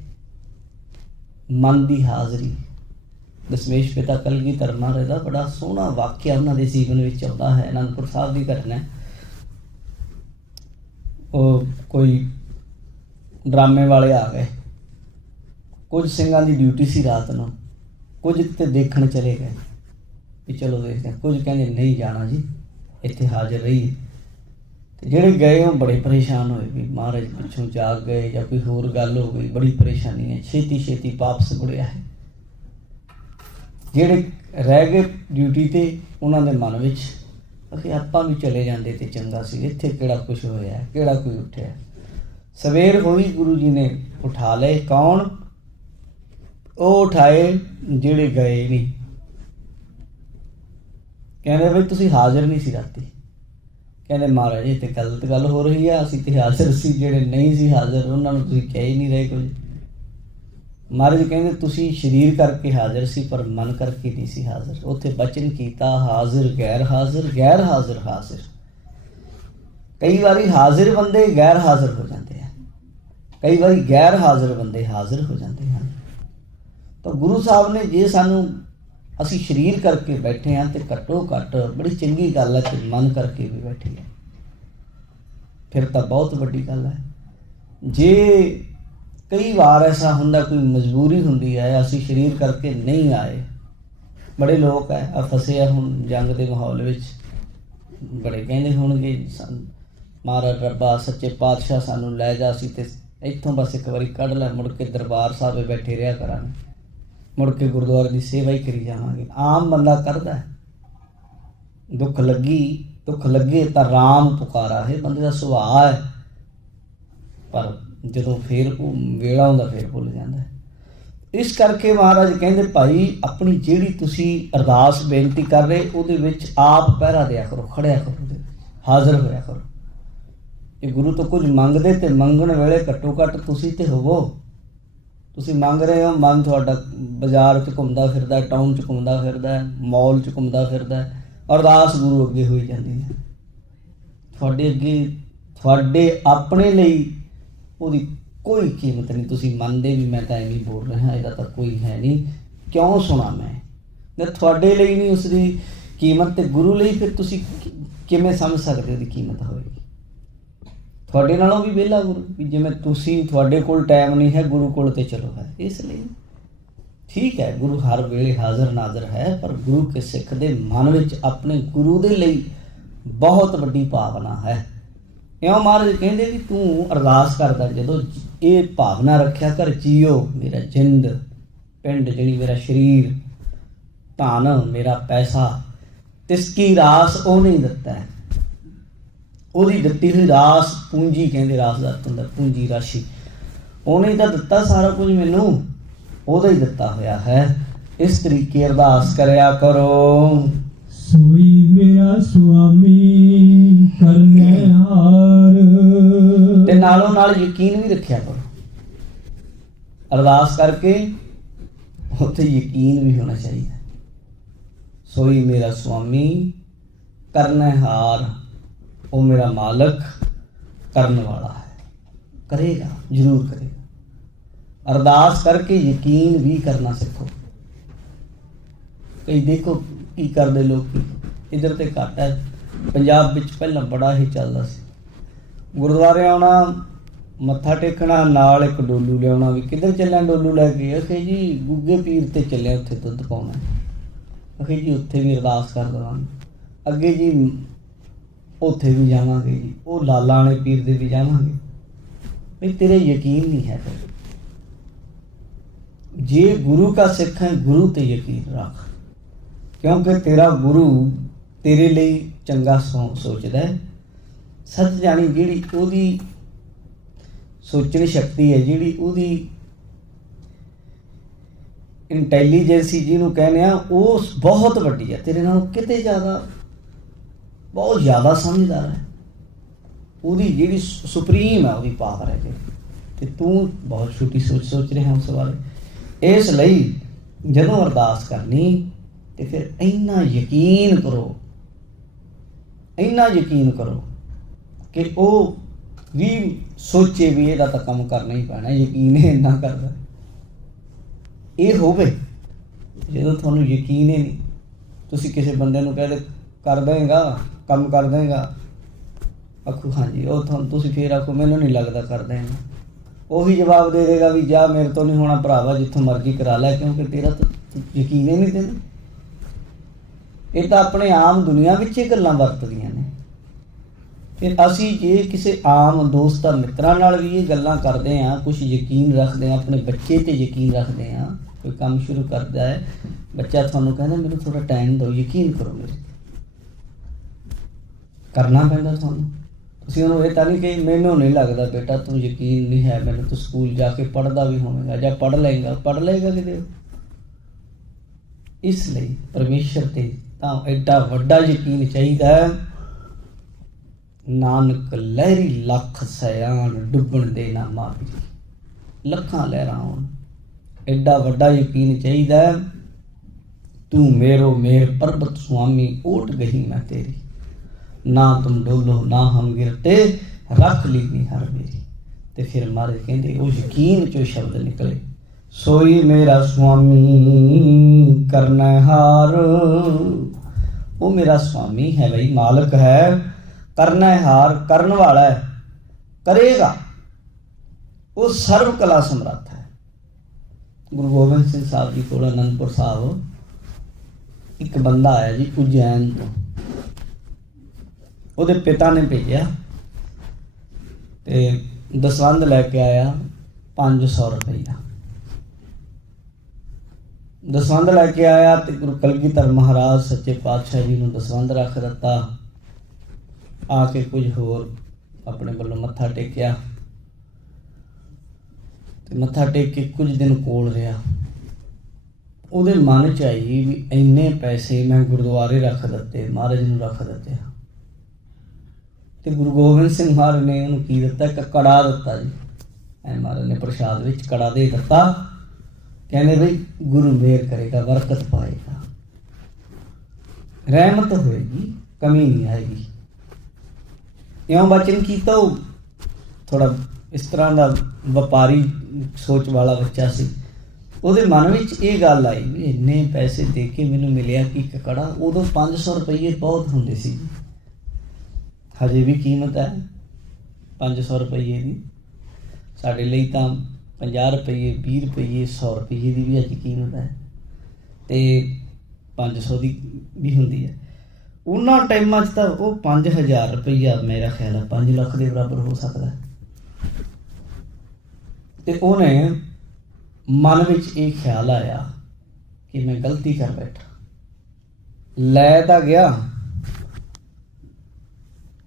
ਮਨ ਦੀ ਹਾਜ਼ਰੀ। ਦਸ਼ਮੇਸ਼ ਪਿਤਾ ਕਲਗੀਧਰ ਮਹਾਰਾਜ ਦਾ ਬੜਾ ਸੋਹਣਾ ਵਾਕਿਆ ਉਹਨਾਂ ਦੇ ਜੀਵਨ ਵਿੱਚ ਆਉਂਦਾ ਹੈ। ਅਨੰਦਪੁਰ ਸਾਹਿਬ ਦੀ ਘਟਨਾ। ਉਹ ਕੋਈ ਡਰਾਮੇ ਵਾਲੇ ਆ ਗਏ, ਕੁਝ ਸਿੰਘਾਂ ਦੀ ਡਿਊਟੀ ਸੀ ਰਾਤ ਨੂੰ, ਕੁਝ ਤੇ ਦੇਖਣ ਚਲੇ ਗਏ ਵੀ ਚਲੋ ਦੇਖਦੇ ਹਾਂ। ਕੁਝ ਕਹਿੰਦੇ ਨਹੀਂ ਜਾਣਾ ਜੀ, ਇੱਥੇ ਹਾਜ਼ਰ ਰਹੀਏ। ਤੇ ਜਿਹੜੇ ਗਏ ਉਹ ਬੜੇ ਪਰੇਸ਼ਾਨ ਹੋਏ ਵੀ ਮਹਾਰਾਜ ਪਿੱਛੋਂ ਜਾਗ ਗਏ ਜਾਂ ਕੋਈ ਹੋਰ ਗੱਲ ਹੋ ਗਈ, ਬੜੀ ਪਰੇਸ਼ਾਨੀ ਹੈ, ਛੇਤੀ ਛੇਤੀ ਵਾਪਸ ਮੁੜਿਆ ਹੈ। ਜਿਹੜੇ ਰਹਿ ਗਏ ਡਿਊਟੀ 'ਤੇ, ਉਹਨਾਂ ਦੇ ਮਨ ਵਿੱਚ ਅਸੀਂ ਆਪਾਂ ਵੀ ਚਲੇ ਜਾਂਦੇ ਤੇ ਚੰਗਾ ਸੀ, ਇੱਥੇ ਕਿਹੜਾ ਕੁਛ ਹੋਇਆ, ਕਿਹੜਾ ਕੋਈ ਉੱਠਿਆ। ਸਵੇਰ ਹੋਈ, ਗੁਰੂ ਜੀ ਨੇ ਉਠਾ ਲਏ। ਕੌਣ? ਉਹ ਉਠਾਏ ਜਿਹੜੇ ਗਏ ਨਹੀਂ। ਕਹਿੰਦੇ ਬਈ ਤੁਸੀਂ ਹਾਜ਼ਰ ਨਹੀਂ ਸੀ ਰਾਤੀ। ਕਹਿੰਦੇ ਮਹਾਰਾਜ ਇਹ ਤੇ ਗਲਤ ਗੱਲ ਹੋ ਰਹੀ ਆ, ਅਸੀਂ ਤੇ ਹਾਜ਼ਰ ਸੀ, ਜਿਹੜੇ ਨਹੀਂ ਸੀ ਹਾਜ਼ਰ ਉਹਨਾਂ ਨੂੰ ਤੁਸੀਂ ਕਹਿ ਹੀ ਨਹੀਂ ਰਹੇ ਕੁਝ। ਮਹਾਰਾਜ ਕਹਿੰਦੇ ਤੁਸੀਂ ਸਰੀਰ ਕਰਕੇ ਹਾਜ਼ਰ ਸੀ ਪਰ ਮਨ ਕਰਕੇ ਨਹੀਂ ਸੀ ਹਾਜ਼ਰ। ਉੱਥੇ ਬਚਨ ਕੀਤਾ ਹਾਜ਼ਰ ਗੈਰ ਹਾਜ਼ਰ, ਗੈਰ ਹਾਜ਼ਰ ਹਾਜ਼ਰ। ਕਈ ਵਾਰੀ ਹਾਜ਼ਰ ਬੰਦੇ ਗੈਰ ਹਾਜ਼ਰ ਹੋ ਜਾਂਦੇ ਆ, ਕਈ ਵਾਰੀ ਗੈਰ ਹਾਜ਼ਰ ਬੰਦੇ ਹਾਜ਼ਰ ਹੋ ਜਾਂਦੇ ਹਨ। ਤਾਂ ਗੁਰੂ ਸਾਹਿਬ ਨੇ ਜੇ ਸਾਨੂੰ ਅਸੀਂ ਸਰੀਰ ਕਰਕੇ ਬੈਠੇ ਹਾਂ ਤੇ ਘੱਟੋ ਘੱਟ ਬੜੀ ਚੰਗੀ ਗੱਲ ਹੈ ਕਿ ਮਨ ਕਰਕੇ ਵੀ ਬੈਠੇ ਹਾਂ, ਫਿਰ ਤਾਂ ਬਹੁਤ ਵੱਡੀ ਗੱਲ ਹੈ। ਜੇ ਕਈ ਵਾਰ ਐਸਾ ਹੁੰਦਾ ਕੋਈ ਮਜਬੂਰੀ ਹੁੰਦੀ ਹੈ ਅਸੀਂ ਸਰੀਰ ਕਰਕੇ ਨਹੀਂ ਆਏ, ਬੜੇ ਲੋਕ ਆ ਫਸੇ ਆ ਹੁਣ ਜੰਗ ਦੇ ਮਾਹੌਲ ਵਿੱਚ, ਬੜੇ ਕਹਿੰਦੇ ਹੋਣਗੇ ਮਹਾਰਾਜ ਰੱਬਾ ਸੱਚੇ ਪਾਤਸ਼ਾਹ ਸਾਨੂੰ ਲੈ ਜਾ, ਅਸੀਂ ਤੇ ਇੱਥੋਂ ਬਸ ਇੱਕ ਵਾਰੀ ਕੱਢ ਲੈ, ਮੁੜ ਕੇ ਦਰਬਾਰ ਸਾਹਿਬ ਬੈਠੇ ਰਿਹਾ ਕਰਾਂਗੇ, ਮੁੜ ਕੇ ਗੁਰਦੁਆਰੇ ਦੀ ਸੇਵਾ ਹੀ ਕਰੀ ਜਾਵਾਂਗੇ। ਆਮ ਬੰਦਾ ਕਰਦਾ, ਦੁੱਖ ਲੱਗੇ ਤਾਂ ਰਾਮ ਪੁਕਾਰਾ ਹੈ, ਬੰਦੇ ਦਾ ਸੁਭਾਅ ਹੈ, ਪਰ ਜਦੋਂ ਫਿਰ ਉਹ ਵੇਲਾ ਹੁੰਦਾ ਫਿਰ ਭੁੱਲ ਜਾਂਦਾ ਹੈ। ਇਸ ਕਰਕੇ ਮਹਾਰਾਜ ਕਹਿੰਦੇ ਭਾਈ ਆਪਣੀ ਜਿਹੜੀ ਤੁਸੀਂ ਅਰਦਾਸ ਬੇਨਤੀ ਕਰ ਰਹੇ ਉਹਦੇ ਵਿੱਚ ਆਪ ਪਹਿਰਾ ਦਿਆ ਕਰੋ, ਖੜਿਆ ਕਰੋ, ਉਹਦੇ ਵਿੱਚ ਹਾਜ਼ਰ ਹੋਇਆ ਕਰੋ। ਜੇ ਗੁਰੂ ਤੋਂ ਕੁਝ ਮੰਗਦੇ ਤੇ ਮੰਗਣ ਵੇਲੇ ਘੱਟੋ ਘੱਟ ਤੁਸੀਂ ਤੇ ਹੋਵੋ। ਤੁਸੀਂ ਮੰਗ ਰਹੇ ਹੋ, ਮਨ ਤੁਹਾਡਾ ਬਾਜ਼ਾਰ 'ਚ ਘੁੰਮਦਾ ਫਿਰਦਾ, ਟਾਊਨ 'ਚ ਘੁੰਮਦਾ ਫਿਰਦਾ, ਮਾਲ 'ਚ ਘੁੰਮਦਾ ਫਿਰਦਾ, ਅਰਦਾਸ ਗੁਰੂ ਅੱਗੇ ਹੋਈ ਜਾਂਦੀ ਹੈ। ਤੁਹਾਡੇ ਅੱਗੇ ਤੁਹਾਡੇ ਆਪਣੇ ਲਈ ਉਹਦੀ ਕੋਈ ਕੀਮਤ ਨਹੀਂ। ਤੁਸੀਂ ਮੰਨਦੇ ਵੀ ਮੈਂ ਤਾਂ ਐਵੇਂ ਬੋਲ ਰਿਹਾ, ਇਹਦਾ ਤਾਂ ਕੋਈ ਹੈ ਨਹੀਂ, ਕਿਉਂ ਸੁਣਾ ਮੈਂ, ਜੇ ਤੁਹਾਡੇ ਲਈ ਨਹੀਂ ਉਸਦੀ ਕੀਮਤ ਤੇ ਗੁਰੂ ਲਈ ਫਿਰ ਤੁਸੀਂ ਕਿਵੇਂ ਸਮਝ ਸਕਦੇ ਉਹਦੀ ਕੀਮਤ ਹੋਏਗੀ। ਤੁਹਾਡੇ ਨਾਲੋਂ ਵੀ ਵਿਹਲਾ ਗੁਰੂ, ਵੀ ਜਿਵੇਂ ਤੁਸੀਂ ਤੁਹਾਡੇ ਕੋਲ ਟਾਈਮ ਨਹੀਂ ਹੈ ਗੁਰੂ ਕੋਲ ਤੇ ਚਲੋ ਹੈ। ਇਸ ਲਈ ਠੀਕ ਹੈ ਗੁਰੂ ਹਰ ਵੇਲੇ ਹਾਜ਼ਰ ਨਾਜ਼ਰ ਹੈ, ਪਰ ਗੁਰੂ ਕੇ ਸਿੱਖ ਦੇ ਮਨ ਵਿੱਚ ਆਪਣੇ ਗੁਰੂ ਦੇ ਲਈ ਬਹੁਤ ਵੱਡੀ ਭਾਵਨਾ ਹੈ। ਇਉਂ ਮਹਾਰਾਜ ਕਹਿੰਦੇ ਵੀ ਤੂੰ ਅਰਦਾਸ ਕਰਦਾ ਜਦੋਂ ਇਹ ਭਾਵਨਾ ਰੱਖਿਆ ਕਰ, ਜੀਓ ਮੇਰਾ ਜਿੰਦ ਪਿੰਡ ਜਿਹੜੀ ਮੇਰਾ ਸਰੀਰ, ਧਨ ਮੇਰਾ ਪੈਸਾ, ਤਿਸਕੀ ਰਾਸ ਉਹ ਨਹੀਂ ਦਿੱਤਾ ਹੈ, ਉਹਦੀ ਦਿੱਤੀ ਹੋਈ ਰਾਸ, ਪੂੰਜੀ ਕਹਿੰਦੇ ਰਾਸ ਦਾ ਅਰਥ ਹੁੰਦਾ ਪੂੰਜੀ ਰਾਸ਼ੀ, ਉਹਨੇ ਤਾਂ ਦਿੱਤਾ ਸਾਰਾ ਕੁਝ ਮੈਨੂੰ, ਉਹਦਾ ਹੀ ਦਿੱਤਾ ਹੋਇਆ ਹੈ। ਇਸ ਤਰੀਕੇ ਅਰਦਾਸ ਕਰਿਆ ਕਰੋ। ਸੋਈ ਮੇਰਾ ਸੁਆਮੀ ਕਰਨਹਾਰ, ਤੇ ਨਾਲੋਂ ਨਾਲ ਯਕੀਨ ਵੀ ਰੱਖਿਆ ਕਰੋ। ਅਰਦਾਸ ਕਰਕੇ ਉੱਥੇ ਯਕੀਨ ਵੀ ਹੋਣਾ ਚਾਹੀਦਾ। ਸੋਈ ਮੇਰਾ ਸੁਆਮੀ ਕਰਨਹਾਰ, ਉਹ ਮੇਰਾ ਮਾਲਕ ਕਰਨ ਵਾਲਾ ਹੈ, ਕਰੇਗਾ, ਜ਼ਰੂਰ ਕਰੇਗਾ। ਅਰਦਾਸ ਕਰਕੇ ਯਕੀਨ ਵੀ ਕਰਨਾ ਸਿੱਖੋ। ਕਈ ਦੇਖੋ ਕੀ ਕਰਦੇ ਲੋਕ, ਇੱਧਰ ਤੇ ਘੱਟ ਹੈ, ਪੰਜਾਬ ਵਿੱਚ ਪਹਿਲਾਂ ਬੜਾ ਹੀ ਚੱਲਦਾ ਸੀ। ਗੁਰਦੁਆਰੇ ਆਉਣਾ, ਮੱਥਾ ਟੇਕਣਾ, ਨਾਲ ਇੱਕ ਡੋਲੂ ਲਿਆਉਣਾ, ਵੀ ਕਿੱਧਰ ਚੱਲਿਆ ਡੋਲੂ ਲੈ ਕੇ, ਅਖੇ ਜੀ ਗੁੱਗੇ ਪੀਰ ਤੇ ਚੱਲਿਆ, ਉੱਥੇ ਦੁੱਧ ਪਾਉਣਾ, ਅਖੇ ਜੀ ਉੱਥੇ ਵੀ ਅਰਦਾਸ ਕਰ ਦੇਵਾਂਗੇ, ਅੱਗੇ ਜੀ ਉੱਥੇ ਵੀ ਜਾਵਾਂਗੇ ਜੀ, ਉਹ ਲਾਲਾ ਵਾਲੇ ਪੀਰ ਦੇ ਵੀ ਜਾਵਾਂਗੇ। ਵੀ ਤੇਰੇ ਯਕੀਨ ਨਹੀਂ ਹੈ। ਫਿਰ ਜੇ ਗੁਰੂ का ਸਿੱਖ ਹੈ ਗੁਰੂ ਤੇ ਯਕੀਨ ਰੱਖ, ਕਿਉਂਕਿ ਤੇਰਾ ਗੁਰੂ ਤੇਰੇ ਲਈ ਚੰਗਾ ਸੋਚਦਾ ਹੈ। ਸੱਚ ਜਾਣੀ ਜਿਹੜੀ ਉਹਦੀ ਸੋਚਣ ਸ਼ਕਤੀ ਹੈ, ਜਿਹੜੀ ਉਹਦੀ ਇੰਟੈਲੀਜੈਂਸੀ ਜਿਹਨੂੰ ਕਹਿੰਦੇ ਆ, ਉਹ ਬਹੁਤ ਵੱਡੀ ਹੈ, ਤੇਰੇ ਨਾਲੋਂ ਕਿਤੇ ਜ਼ਿਆਦਾ, ਬਹੁਤ ਜ਼ਿਆਦਾ ਸਮਝਦਾਰ ਹੈ। ਉਹਦੀ ਜਿਹੜੀ ਸੁਪਰੀਮ ਹੈ, ਉਹਦੀ ਪਾਵਰ ਹੈ, ਤੇ ਤੂੰ ਬਹੁਤ ਛੋਟੀ ਸੋਚ ਰਿਹਾ ਉਸ ਬਾਰੇ। ਇਸ ਲਈ ਜਦੋਂ ਅਰਦਾਸ ਕਰਨੀ ਤੇ ਫਿਰ ਇੰਨਾ ਯਕੀਨ ਕਰੋ, ਇੰਨਾ ਯਕੀਨ ਕਰੋ ਕਿ ਉਹ ਵੀ ਸੋਚੇ ਵੀ ਇਹਦਾ ਤਾਂ ਕੰਮ ਕਰਨਾ ਹੀ ਪੈਣਾ, ਯਕੀਨ ਇਹ ਇੰਨਾ ਕਰਦਾ। ਇਹ ਹੋਵੇ ਜਦੋਂ ਤੁਹਾਨੂੰ ਯਕੀਨ ਹੀ ਨਹੀਂ, ਤੁਸੀਂ ਕਿਸੇ ਬੰਦੇ ਨੂੰ ਕਹਿੰਦੇ ਕਰ ਦੇਂਗਾ, ਕੰਮ ਕਰ ਦੇਂਗਾ, ਆਖੋ ਹਾਂਜੀ, ਉਹ ਤੁਹਾਨੂੰ ਤੁਸੀਂ ਫਿਰ ਆਖੋ ਮੈਨੂੰ ਨਹੀਂ ਲੱਗਦਾ ਕਰ ਦੇਂਗਾ, ਉਹੀ ਜਵਾਬ ਦੇ ਦੇਗਾ ਵੀ ਜਾ ਮੇਰੇ ਤੋਂ ਨਹੀਂ ਹੋਣਾ ਭਰਾਵਾ, ਜਿੱਥੋਂ ਮਰਜ਼ੀ ਕਰਾ ਲੈ, ਕਿਉਂਕਿ ਤੇਰਾ ਤਾਂ ਯਕੀਨ ਹੀ ਨਹੀਂ ਤੈਨੂੰ। ਇਹ ਤਾਂ ਆਪਣੇ ਆਮ ਦੁਨੀਆ ਵਿੱਚ ਇਹ ਗੱਲਾਂ ਵਰਤਦੀਆਂ ਨੇ। ਫਿਰ ਅਸੀਂ ਜੇ ਕਿਸੇ ਆਮ ਦੋਸਤਾਂ ਮਿੱਤਰਾਂ ਨਾਲ ਵੀ ਇਹ ਗੱਲਾਂ ਕਰਦੇ ਹਾਂ, ਕੁਛ ਯਕੀਨ ਰੱਖਦੇ ਹਾਂ, ਆਪਣੇ ਬੱਚੇ 'ਤੇ ਯਕੀਨ ਰੱਖਦੇ ਹਾਂ, ਕੋਈ ਕੰਮ ਸ਼ੁਰੂ ਕਰਦਾ ਹੈ ਬੱਚਾ, ਤੁਹਾਨੂੰ ਕਹਿੰਦਾ ਮੈਨੂੰ ਥੋੜ੍ਹਾ ਟਾਈਮ ਦਿਓ, ਯਕੀਨ ਕਰੋ ਮੇਰੇ 'ਤੇ, ਕਰਨਾ ਪੈਂਦਾ ਤੁਹਾਨੂੰ। ਤੁਸੀਂ ਉਹਨੂੰ ਇਹ ਤਾਂ ਨਹੀਂ ਕਿ ਮੈਨੂੰ ਨਹੀਂ ਲੱਗਦਾ ਬੇਟਾ, ਤੂੰ ਯਕੀਨ ਨਹੀਂ ਹੈ ਮੈਨੂੰ, ਤੂੰ ਸਕੂਲ ਜਾ ਕੇ ਪੜ੍ਹਦਾ ਵੀ ਹੋਵੇਗਾ ਜਾਂ ਪੜ੍ਹ ਲਏਗਾ ਕਿਤੇ। ਇਸ ਲਈ ਪਰਮੇਸ਼ਰ 'ਤੇ ਤਾਂ ਐਡਾ ਵੱਡਾ ਯਕੀਨ ਚਾਹੀਦਾ ਹੈ, ਨਾਨਕ ਲਹਿਰੀ ਲੱਖ ਸਿਆਣ ਡੁੱਬਣ ਦੇ ਨਾ ਮਾਰੀ, ਲੱਖਾਂ ਲਹਿਰਾਂ ਆਉਣ, ਐਡਾ ਵੱਡਾ ਯਕੀਨ ਚਾਹੀਦਾ ਹੈ। ਤੂੰ ਮੇਰੋ ਮੇਰ ਪਰਬਤ ਸੁਆਮੀ, ਓਟ ਗਈ ਮੈਂ ਤੇਰੀ, ਨਾ ਤੁਮ ਡੋਲੋ ਨਾ ਹਮ ਗਿਰਤੇ, ਰੱਖ ਲੀ ਨੀ ਹਰ ਮੇਰੀ। ਤੇ ਫਿਰ ਮਹਾਰਾਜ ਕਹਿੰਦੇ ਉਹ ਯਕੀਨ 'ਚੋਂ ਸ਼ਬਦ ਨਿਕਲੇ, सोई मेरा स्वामी करनहार। वो मेरा स्वामी है भाई, मालिक है, करनहार, करन वाला है, करेगा, वो सर्व कला समर्थ है। गुरु गोबिंद सिंह साहब जी को आनंदपुर साहब एक बंदा आया जी उज्जैन तो, ਉਹਦੇ ਪਿਤਾ ਨੇ ਭੇਜਿਆ ਤੇ ਦਸਵੰਧ ਲੈ ਕੇ ਆਇਆ 500 ਰੁਪਈਆ। ਦਸਵੰਧ ਲੈ ਕੇ ਆਇਆ ਤੇ ਗੁਰੂ ਕਲਗੀਧਰ ਮਹਾਰਾਜ ਸੱਚੇ ਪਾਤਸ਼ਾਹ ਜੀ ਨੂੰ ਦਸਵੰਧ ਰੱਖ ਦਿੱਤਾ। ਆ ਕੇ ਕੁਝ ਹੋਰ ਆਪਣੇ ਵੱਲੋਂ ਮੱਥਾ ਟੇਕਿਆ ਤੇ ਮੱਥਾ ਟੇਕ ਕੇ ਕੁਝ ਦਿਨ ਕੋਲ ਰਿਹਾ। ਉਹਦੇ ਮਨ 'ਚ ਆਈ ਵੀ ਇੰਨੇ ਪੈਸੇ ਮੈਂ ਗੁਰਦੁਆਰੇ ਰੱਖ ਦਿੱਤੇ, ਮਹਾਰਾਜ ਨੂੰ ਰੱਖ ਦਿੱਤੇ। ਤੇ ਗੁਰੂ ਗੋਬਿੰਦ ਸਿੰਘ ਮਹਾਰਾਜ ਨੇ ਉਹਨੂੰ ਕੀ ਦਿੱਤਾ? ਇੱਕ ਕੜਾ ਦਿੱਤਾ ਜੀ। ਐ ਮਹਾਰਾਜ ਨੇ ਪ੍ਰਸ਼ਾਦ ਵਿੱਚ ਕੜਾ ਦੇ ਦਿੱਤਾ। ਕਹਿੰਦੇ ਬਈ ਗੁਰੂ ਮਿਹਰ ਕਰੇਗਾ, ਬਰਕਤ ਪਾਏਗਾ, ਰਹਿਮਤ ਹੋਏਗੀ, ਕਮੀ ਨਹੀਂ ਆਏਗੀ। ਇਉਂ ਬਚਨ ਕੀਤਾ। ਉਹ ਥੋੜਾ ਇਸ ਤਰ੍ਹਾਂ ਦਾ ਵਪਾਰੀ ਸੋਚ ਵਾਲਾ ਬੱਚਾ ਸੀ। ਉਹਦੇ ਮਨ ਵਿੱਚ ਇਹ ਗੱਲ ਆਈ ਵੀ ਇੰਨੇ ਪੈਸੇ ਦੇ ਕੇ ਮੈਨੂੰ ਮਿਲਿਆ ਕਿ ਇੱਕ ਕੜਾ। ਉਦੋਂ 500 ਰੁਪਈਏ ਬਹੁਤ ਹੁੰਦੇ ਸੀ, ਹਜੇ ਵੀ ਕੀਮਤ ਹੈ 500 ਰੁਪਈਏ ਦੀ। ਸਾਡੇ ਲਈ ਤਾਂ 50 ਰੁਪਈਏ, 20 ਰੁਪਈਏ, 100 ਰੁਪਈਏ ਦੀ ਵੀ ਅੱਜ ਕੀਮਤ ਹੈ ਤੇ 500 ਦੀ ਵੀ ਹੁੰਦੀ ਹੈ। ਉਹਨਾਂ ਟਾਈਮਾਂ 'ਚ ਤਾਂ ਉਹ 5000 ਰੁਪਈਆ ਮੇਰਾ ਖਿਆਲ ਹੈ 5 ਲੱਖ ਦੇ ਬਰਾਬਰ ਹੋ ਸਕਦਾ। ਤੇ ਉਹਨੇ ਮਨ ਵਿੱਚ ਇਹ ਖਿਆਲ ਆਇਆ ਕਿ ਮੈਂ ਗਲਤੀ ਕਰ ਬੈਠਾ। ਲੈ ਤਾਂ ਗਿਆ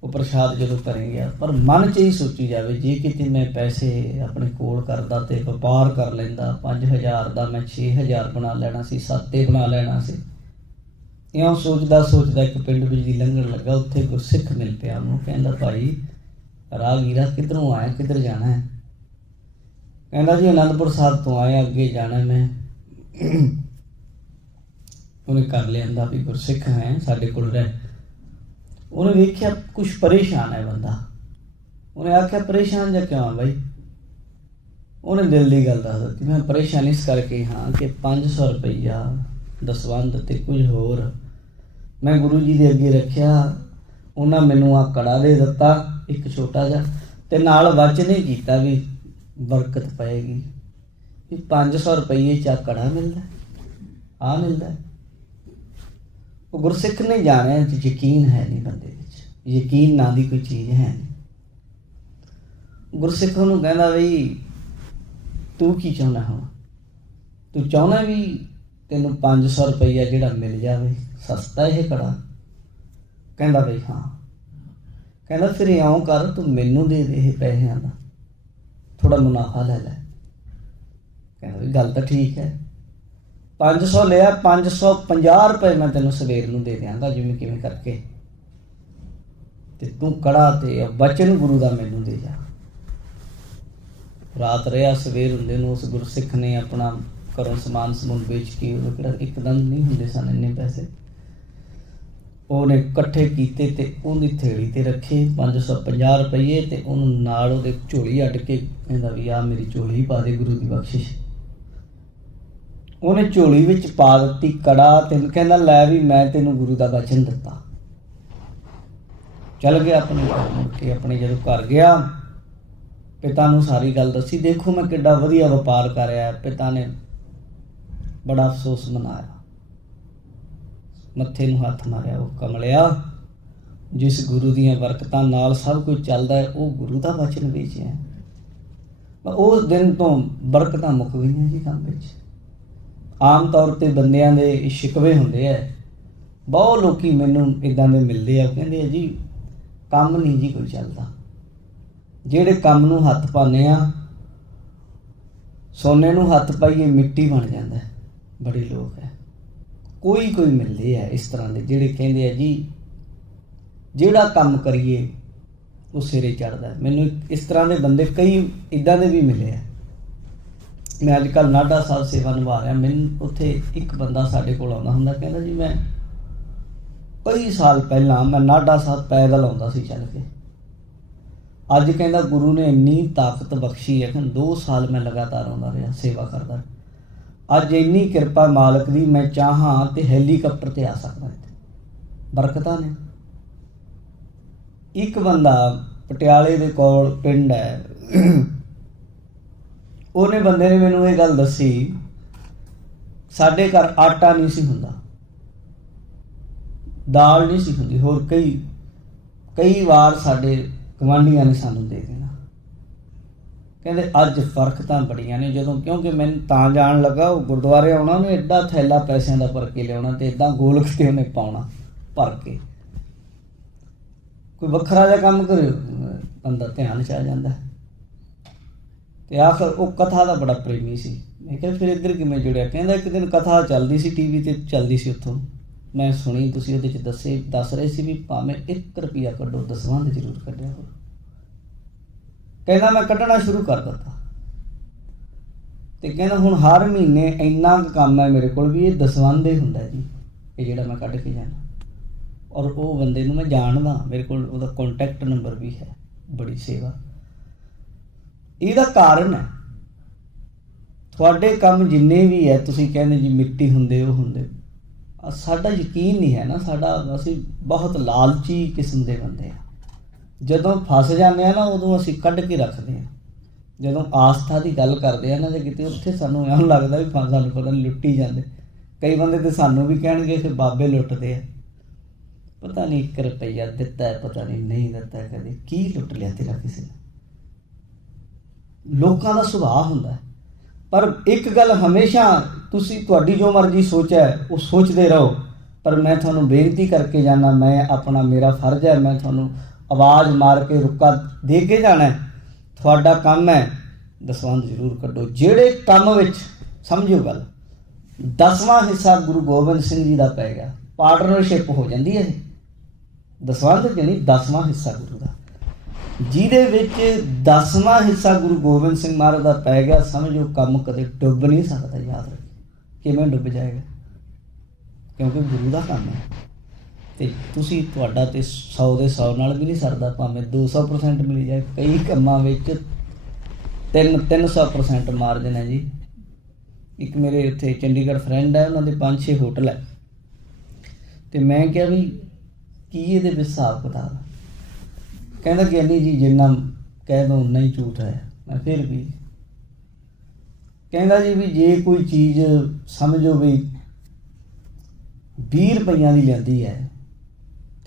ਉਹ ਪ੍ਰਸ਼ਾਦ ਜਦੋਂ ਕਰੇ ਗਿਆ, ਪਰ ਮਨ 'ਚ ਹੀ ਸੋਚੀ ਜਾਵੇ ਜੇ ਕਿਤੇ ਮੈਂ ਪੈਸੇ ਆਪਣੇ ਕੋਲ ਕਰਦਾ ਤੇ ਵਪਾਰ ਕਰ ਲੈਂਦਾ, 5000 ਦਾ ਮੈਂ 6000 ਬਣਾ ਲੈਣਾ ਸੀ, 7 ਬਣਾ ਲੈਣਾ ਸੀ। ਇਉਂ ਸੋਚਦਾ ਸੋਚਦਾ ਇੱਕ ਪਿੰਡ ਵਿੱਚ ਦੀ ਲੰਘਣ ਲੱਗਾ। ਉੱਥੇ ਗੁਰਸਿੱਖ ਮਿਲ ਪਿਆ ਉਹਨੂੰ। ਕਹਿੰਦਾ ਭਾਈ ਰਾਹਗੀਰਾ ਕਿੱਧਰੋਂ ਆਇਆ, ਕਿੱਧਰ ਜਾਣਾ ਹੈ? ਕਹਿੰਦਾ ਜੀ ਆਨੰਦਪੁਰ ਸਾਹਿਬ ਤੋਂ ਆਇਆ, ਅੱਗੇ ਜਾਣਾ ਮੈਂ। ਉਹਨੇ ਕਰ ਲਿਆਂਦਾ ਵੀ ਗੁਰਸਿੱਖ ਹੈ, ਸਾਡੇ ਕੋਲ ਰਹਿ। ਉਹਨੇ ਵੇਖਿਆ ਕੁਛ ਪਰੇਸ਼ਾਨ ਹੈ ਬੰਦਾ। ਉਹਨੇ ਆਖਿਆ ਪਰੇਸ਼ਾਨ ਜਾਂ ਕਿਉਂ ਆ ਬਾਈ? ਉਹਨੇ ਦਿਲ ਦੀ ਗੱਲ ਦੱਸ ਦਿੱਤੀ, ਮੈਂ ਪਰੇਸ਼ਾਨ ਇਸ ਕਰਕੇ ਹਾਂ ਕਿ 500 ਰੁਪਈਆ ਦਸਵੰਧ ਤੇ ਕੁਝ ਹੋਰ ਮੈਂ ਗੁਰੂ ਜੀ ਦੇ ਅੱਗੇ ਰੱਖਿਆ। ਉਹਨਾਂ ਮੈਨੂੰ ਆ ਕੜਾ ਦੇ ਦਿੱਤਾ ਇੱਕ ਛੋਟਾ ਜਿਹਾ, ਤੇ ਨਾਲ ਵਚਨ ਹੀ ਕੀਤਾ ਵੀ ਬਰਕਤ ਪਏਗੀ। ਵੀ 500 ਰੁਪਈਏ 'ਚ ਆ ਕੜਾ ਮਿਲਦਾ, ਆ ਮਿਲਦਾ। ਉਹ ਗੁਰਸਿੱਖ ਨੇ ਜਾਣਿਆ ਕਿ ਯਕੀਨ ਹੈ ਨਹੀਂ ਬੰਦੇ ਵਿੱਚ, ਯਕੀਨ ਨਾਂ ਦੀ ਕੋਈ ਚੀਜ਼ ਹੈ ਨਹੀਂ। ਗੁਰਸਿੱਖ ਨੂੰ ਕਹਿੰਦਾ ਬਈ ਤੂੰ ਕੀ ਚਾਹੁੰਦਾ? ਹੁਣ ਤੂੰ ਚਾਹੁੰਦਾ ਵੀ ਤੈਨੂੰ 500 ਰੁਪਈਆ ਜਿਹੜਾ ਮਿਲ ਜਾਵੇ, ਸਸਤਾ ਇਹ ਕੜਾ? ਕਹਿੰਦਾ ਬਈ ਹਾਂ। ਕਹਿੰਦਾ ਫਿਰ ਇਉਂ ਕਰ, ਤੂੰ ਮੈਨੂੰ ਦੇ ਦੇ ਇਹ ਪੈਸਿਆਂ ਦਾ ਥੋੜਾ ਮੁਨਾਫਾ ਲੈ ਲੈ। ਕਹਿੰਦਾ ਵੀ ਗੱਲ ਤਾਂ ਠੀਕ ਹੈ। 500 ਲਿਆ, 550 ਰੁਪਏ ਮੈਂ ਤੈਨੂੰ ਸਵੇਰ ਨੂੰ ਦੇ ਦਿਆਂਗਾ ਜਿਵੇਂ ਕਿਵੇਂ ਕਰਕੇ, ਤੇ ਤੂੰ ਕੜਾ ਤੇ ਬਚਨ ਗੁਰੂ ਦਾ ਮੈਨੂੰ ਦੇ ਜਾ। ਰਾਤ ਰਿਹਾ, ਸਵੇਰ ਹੁੰਦੇ ਨੂੰ ਉਸ ਗੁਰਸਿੱਖ ਨੇ ਆਪਣਾ ਘਰੋਂ ਸਮਾਨ ਸਮੂਨ ਵੇਚ ਕੇ, ਉਹ ਕਿਹੜਾ ਇੱਕਦਮ ਨਹੀਂ ਹੁੰਦੇ ਸਨ ਇੰਨੇ ਪੈਸੇ, ਉਹਨੇ ਇਕੱਠੇ ਕੀਤੇ ਤੇ ਉਹਦੀ ਥੈਲੀ ਤੇ ਰੱਖੇ 550 ਰੁਪਈਏ। ਤੇ ਉਹਨੂੰ ਨਾਲ ਉਹਦੇ ਝੋਲੀ ਅੱਡ ਕੇ ਕਹਿੰਦਾ ਵੀ ਆ ਮੇਰੀ ਝੋਲੀ ਪਾ ਦੇ ਗੁਰੂ ਦੀ ਬਖਸ਼ਿਸ਼। ਉਹਨੇ ਝੋਲੀ ਵਿੱਚ ਪਾ ਦਿੱਤੀ ਕੜਾ ਤੇ ਕਹਿੰਦਾ ਲੈ ਵੀ ਮੈਂ ਤੈਨੂੰ ਗੁਰੂ ਦਾ ਬਚਨ ਦਿੱਤਾ। ਚੱਲ ਗਿਆ ਆਪਣੇ ਘਰ। ਮੁੜ ਕੇ ਆਪਣੇ ਜਦੋਂ ਘਰ ਗਿਆ, ਪਿਤਾ ਨੂੰ ਸਾਰੀ ਗੱਲ ਦੱਸੀ। ਦੇਖੋ ਮੈਂ ਕਿੱਡਾ ਵਧੀਆ ਵਪਾਰ ਕਰ ਰਿਹਾ। ਪਿਤਾ ਨੇ ਬੜਾ ਅਫਸੋਸ ਮਨਾਇਆ, ਮੱਥੇ ਨੂੰ ਹੱਥ ਮਾਰਿਆ। ਉਹ ਕਮਲਿਆ, ਜਿਸ ਗੁਰੂ ਦੀਆਂ ਬਰਕਤਾਂ ਨਾਲ ਸਭ ਕੁਝ ਚੱਲਦਾ ਹੈ, ਉਹ ਗੁਰੂ ਦਾ ਬਚਨ ਵੇਚਿਆ। ਉਸ ਦਿਨ ਤੋਂ ਬਰਕਤਾਂ ਮੁੱਕ ਗਈਆਂ ਜੀ ਕੰਮ ਵਿੱਚ। ਆਮ ਤੌਰ 'ਤੇ ਬੰਦਿਆਂ ਦੇ ਸ਼ਿਕਵੇ ਹੁੰਦੇ ਹੈ। ਬਹੁਤ ਲੋਕੀ ਮੈਨੂੰ ਇੱਦਾਂ ਦੇ ਮਿਲਦੇ ਆ, ਕਹਿੰਦੇ ਆ ਜੀ ਕੰਮ ਨਹੀਂ ਜੀ ਕੋਈ ਚੱਲਦਾ। ਜਿਹੜੇ ਕੰਮ ਨੂੰ ਹੱਥ ਪਾਉਂਦੇ ਆ, ਸੋਨੇ ਨੂੰ ਹੱਥ ਪਾਈਏ ਮਿੱਟੀ ਬਣ ਜਾਂਦਾ। ਬੜੇ ਲੋਕ ਹੈ, ਕੋਈ ਮਿਲਦੇ ਆ ਇਸ ਤਰ੍ਹਾਂ ਦੇ ਜਿਹੜੇ ਕਹਿੰਦੇ ਆ ਜੀ ਜਿਹੜਾ ਕੰਮ ਕਰੀਏ ਉਹ ਸਿਰੇ ਚੜ੍ਹਦਾ। ਮੈਨੂੰ ਇਸ ਤਰ੍ਹਾਂ ਦੇ ਬੰਦੇ ਕਈ ਇੱਦਾਂ ਦੇ ਵੀ ਮਿਲੇ ਆ। ਮੈਂ ਅੱਜ ਕੱਲ੍ਹ ਨਾਢਾ ਸਾਹਿਬ ਸੇਵਾ ਨਿਭਾ ਰਿਹਾ। ਮੈਨੂੰ ਉੱਥੇ ਇੱਕ ਬੰਦਾ ਸਾਡੇ ਕੋਲ ਆਉਂਦਾ ਹੁੰਦਾ, ਕਹਿੰਦਾ ਜੀ ਮੈਂ ਕਈ ਸਾਲ ਪਹਿਲਾਂ ਮੈਂ ਨਾਢਾ ਸਾਹਿਬ ਪੈਦਲ ਆਉਂਦਾ ਸੀ ਚੱਲ ਕੇ। ਅੱਜ ਕਹਿੰਦਾ ਗੁਰੂ ਨੇ ਇੰਨੀ ਤਾਕਤ ਬਖਸ਼ੀ ਹੈ ਕਿ 2 ਸਾਲ ਮੈਂ ਲਗਾਤਾਰ ਆਉਂਦਾ ਰਿਹਾ, ਸੇਵਾ ਕਰਦਾ ਰਿਹਾ। ਅੱਜ ਇੰਨੀ ਕਿਰਪਾ ਮਾਲਕ ਦੀ, ਮੈਂ ਚਾਹਾਂ ਤੇ ਹੈਲੀਕਾਪਟਰ ਤੇ ਆ ਸਕਦਾ ਇੱਥੇ, ਬਰਕਤਾਂ ਨੇ। ਇੱਕ ਬੰਦਾ ਪਟਿਆਲੇ ਦੇ ਕੋਲ ਪਿੰਡ ਹੈ, ਉਹਨੇ ਬੰਦੇ ਨੇ ਮੈਨੂੰ ਇਹ ਗੱਲ ਦੱਸੀ, ਸਾਡੇ ਘਰ ਆਟਾ ਨਹੀਂ ਸੀ ਹੁੰਦਾ, ਦਾਲ ਨਹੀਂ ਸੀ ਹੁੰਦੀ, ਹੋਰ ਕਈ ਵਾਰ ਸਾਡੇ ਗੁਆਂਢੀਆਂ ਨੇ ਸਾਨੂੰ ਦੇ ਦੇਣਾ। ਕਹਿੰਦੇ ਅੱਜ ਫਰਕ ਤਾਂ ਬੜੀਆਂ ਨੇ। ਜਦੋਂ, ਕਿਉਂਕਿ ਮੈਨੂੰ ਤਾਂ ਜਾਣ ਲੱਗਾ, ਉਹ ਗੁਰਦੁਆਰੇ ਆਉਣਾ, ਉਹਨੇ ਐਡਾ ਥੈਲਾ ਪੈਸਿਆਂ ਦਾ ਭਰ ਕੇ ਲਿਆਉਣਾ ਤੇ ਇੱਦਾਂ ਗੋਲਕ ਤੇ ਉਹਨੇ ਪਾਉਣਾ ਭਰ ਕੇ। ਕੋਈ ਵੱਖਰਾ ਜਿਹਾ ਕੰਮ ਕਰੇ ਬੰਦਾ ਧਿਆਨ 'ਚ ਆ ਜਾਂਦਾ। ਤੇ ਆਖਰ ਉਹ ਕਥਾ ਦਾ ਬੜਾ ਪ੍ਰੇਮੀ ਸੀ। ਮੈਂ ਕਿਹਾ ਫਿਰ ਇੱਧਰ ਕਿਵੇਂ ਜੁੜਿਆ? ਕਹਿੰਦਾ ਇੱਕ ਦਿਨ ਕਥਾ ਚੱਲਦੀ ਸੀ, TV ਤੇ ਚੱਲਦੀ ਸੀ, ਉੱਥੋਂ ਮੈਂ ਸੁਣੀ, ਤੁਸੀਂ ਉਹਦੇ 'ਚ ਦੱਸ ਰਹੇ ਸੀ ਵੀ ਭਾਵੇਂ 1 ਰੁਪਈਆ ਕੱਢੋ, ਦਸਵੰਧ ਜ਼ਰੂਰ ਕੱਢਿਆ ਕਰੋ। ਕਹਿੰਦਾ ਮੈਂ ਕੱਢਣਾ ਸ਼ੁਰੂ ਕਰ ਦਿੱਤਾ ਤੇ ਕਹਿੰਦਾ ਹੁਣ ਹਰ ਮਹੀਨੇ ਇੰਨਾ ਕੁ ਕੰਮ ਹੈ ਮੇਰੇ ਕੋਲ ਵੀ ਇਹ ਦਸਵੰਧ ਹੀ ਹੁੰਦਾ ਜੀ, ਇਹ ਜਿਹੜਾ ਮੈਂ ਕੱਢ ਕੇ ਜਾਣਾ। ਔਰ ਉਹ ਬੰਦੇ ਨੂੰ ਮੈਂ ਜਾਣਦਾ, ਮੇਰੇ ਕੋਲ ਉਹਦਾ ਕੰਟੈਕਟ ਨੰਬਰ ਵੀ ਹੈ। ਬੜੀ ਸੇਵਾ। ਇਹਦਾ ਕਾਰਨ ਹੈ ਤੁਹਾਡੇ ਕੰਮ ਜਿੰਨੇ ਵੀ ਹੈ, ਤੁਸੀਂ ਕਹਿੰਦੇ ਜੀ ਮਿੱਟੀ ਹੁੰਦੇ, ਉਹ ਹੁੰਦੇ, ਸਾਡਾ ਯਕੀਨ ਨਹੀਂ ਹੈ ਨਾ, ਅਸੀਂ ਬਹੁਤ ਲਾਲਚੀ ਕਿਸਮ ਦੇ ਬੰਦੇ ਆ। ਜਦੋਂ ਫਸ ਜਾਂਦੇ ਆ ਨਾ, ਉਦੋਂ ਅਸੀਂ ਕੱਢ ਕੇ ਰੱਖਦੇ ਹਾਂ। ਜਦੋਂ ਆਸਥਾ ਦੀ ਗੱਲ ਕਰਦੇ ਆ ਨਾ ਜੇ ਕਿਤੇ, ਉੱਥੇ ਸਾਨੂੰ ਐਂ ਲੱਗਦਾ ਵੀ ਸਾਨੂੰ ਪਤਾ ਨਹੀਂ ਲੁੱਟੀ ਜਾਂਦੇ। ਕਈ ਬੰਦੇ ਤੇ ਸਾਨੂੰ ਵੀ ਕਹਿਣਗੇ ਕਿ ਬਾਬੇ ਲੁੱਟਦੇ ਆ, ਪਤਾ ਨਹੀਂ 1 ਰੁਪਈਆ ਦਿੱਤਾ ਹੈ, ਪਤਾ ਨਹੀਂ ਦਿੱਤਾ, ਕਦੇ ਕੀ ਲੁੱਟ ਲਿਆ ਤੇਰਾ ਕਿਸੇ ਨੇ। ਲੋਕਾਂ ਦਾ ਸੁਭਾਅ ਹੁੰਦਾ। ਪਰ ਇੱਕ ਗੱਲ ਹਮੇਸ਼ਾ, ਤੁਸੀਂ ਤੁਹਾਡੀ ਜੋ ਮਰਜ਼ੀ ਸੋਚ ਹੈ ਉਹ ਸੋਚਦੇ ਰਹੋ, ਪਰ ਮੈਂ ਤੁਹਾਨੂੰ ਬੇਨਤੀ ਕਰਕੇ ਜਾਣਾ, ਮੇਰਾ ਫਰਜ਼ ਹੈ, ਮੈਂ ਤੁਹਾਨੂੰ ਆਵਾਜ਼ ਮਾਰ ਕੇ ਰੁੱਕਾ ਦੇ ਕੇ ਜਾਣਾ। ਤੁਹਾਡਾ ਕੰਮ ਹੈ ਦਸਵੰਧ ਜ਼ਰੂਰ ਕੱਢੋ। ਜਿਹੜੇ ਕੰਮ ਵਿੱਚ ਸਮਝੋ ਗੱਲ, 10ਵਾਂ ਹਿੱਸਾ ਗੁਰੂ ਗੋਬਿੰਦ ਸਿੰਘ ਜੀ ਦਾ ਪੈ ਗਿਆ, ਪਾਰਟਨਰਸ਼ਿਪ ਹੋ ਜਾਂਦੀ ਹੈ। ਦਸਵੰਧ ਕਿ ਨਹੀਂ, 10ਵਾਂ ਹਿੱਸਾ ਗੁਰੂ ਦਾ, ਜਿਹਦੇ ਵਿੱਚ 10ਵਾਂ ਹਿੱਸਾ ਗੁਰੂ ਗੋਬਿੰਦ ਸਿੰਘ ਮਹਾਰਾਜ ਦਾ ਪੈ ਗਿਆ, ਸਮਝੋ ਕੰਮ ਕਦੇ ਡੁੱਬ ਨਹੀਂ ਸਕਦਾ। ਯਾਦ ਰੱਖੋ, ਕਿਵੇਂ ਡੁੱਬ ਜਾਏਗਾ? ਕਿਉਂਕਿ ਗੁਰੂ ਦਾ ਕੰਮ ਹੈ। ਤੇ ਤੁਸੀਂ, ਤੁਹਾਡਾ ਤੇ 100 ਦੇ 100 ਨਾਲ ਵੀ ਨਹੀਂ ਸਰਦਾ, ਭਾਵੇਂ 200% ਮਿਲ ਜਾਏ। ਕਈ ਕੰਮਾਂ ਵਿੱਚ 300% ਮਾਰਜਨ ਹੈ ਜੀ। ਇੱਕ ਮੇਰੇ ਇੱਥੇ ਚੰਡੀਗੜ੍ਹ ਫਰੈਂਡ ਹੈ, ਉਹਨਾਂ ਦੇ 5-6 ਹੋਟਲ ਹੈ, ਤੇ ਮੈਂ ਕਿਹਾ ਵੀ ਕੀ ਇਹਦੇ ਵਿੱਚ ਹਿਸਾਬ ਕਿਤਾਬ? ਕਹਿੰਦਾ ਕਿ ਨਹੀਂ ਜੀ, ਜਿੰਨਾ ਕਹਿ ਦੋ ਉਨਾ ਹੀ ਝੂਠ ਹੈ। ਮੈਂ ਫਿਰ ਵੀ ਕਹਿੰਦਾ ਜੀ ਵੀ ਜੇ ਕੋਈ ਚੀਜ਼ ਸਮਝੋ ਵੀ 20 ਰੁਪਈਆਂ ਦੀ ਲੈਂਦੀ ਹੈ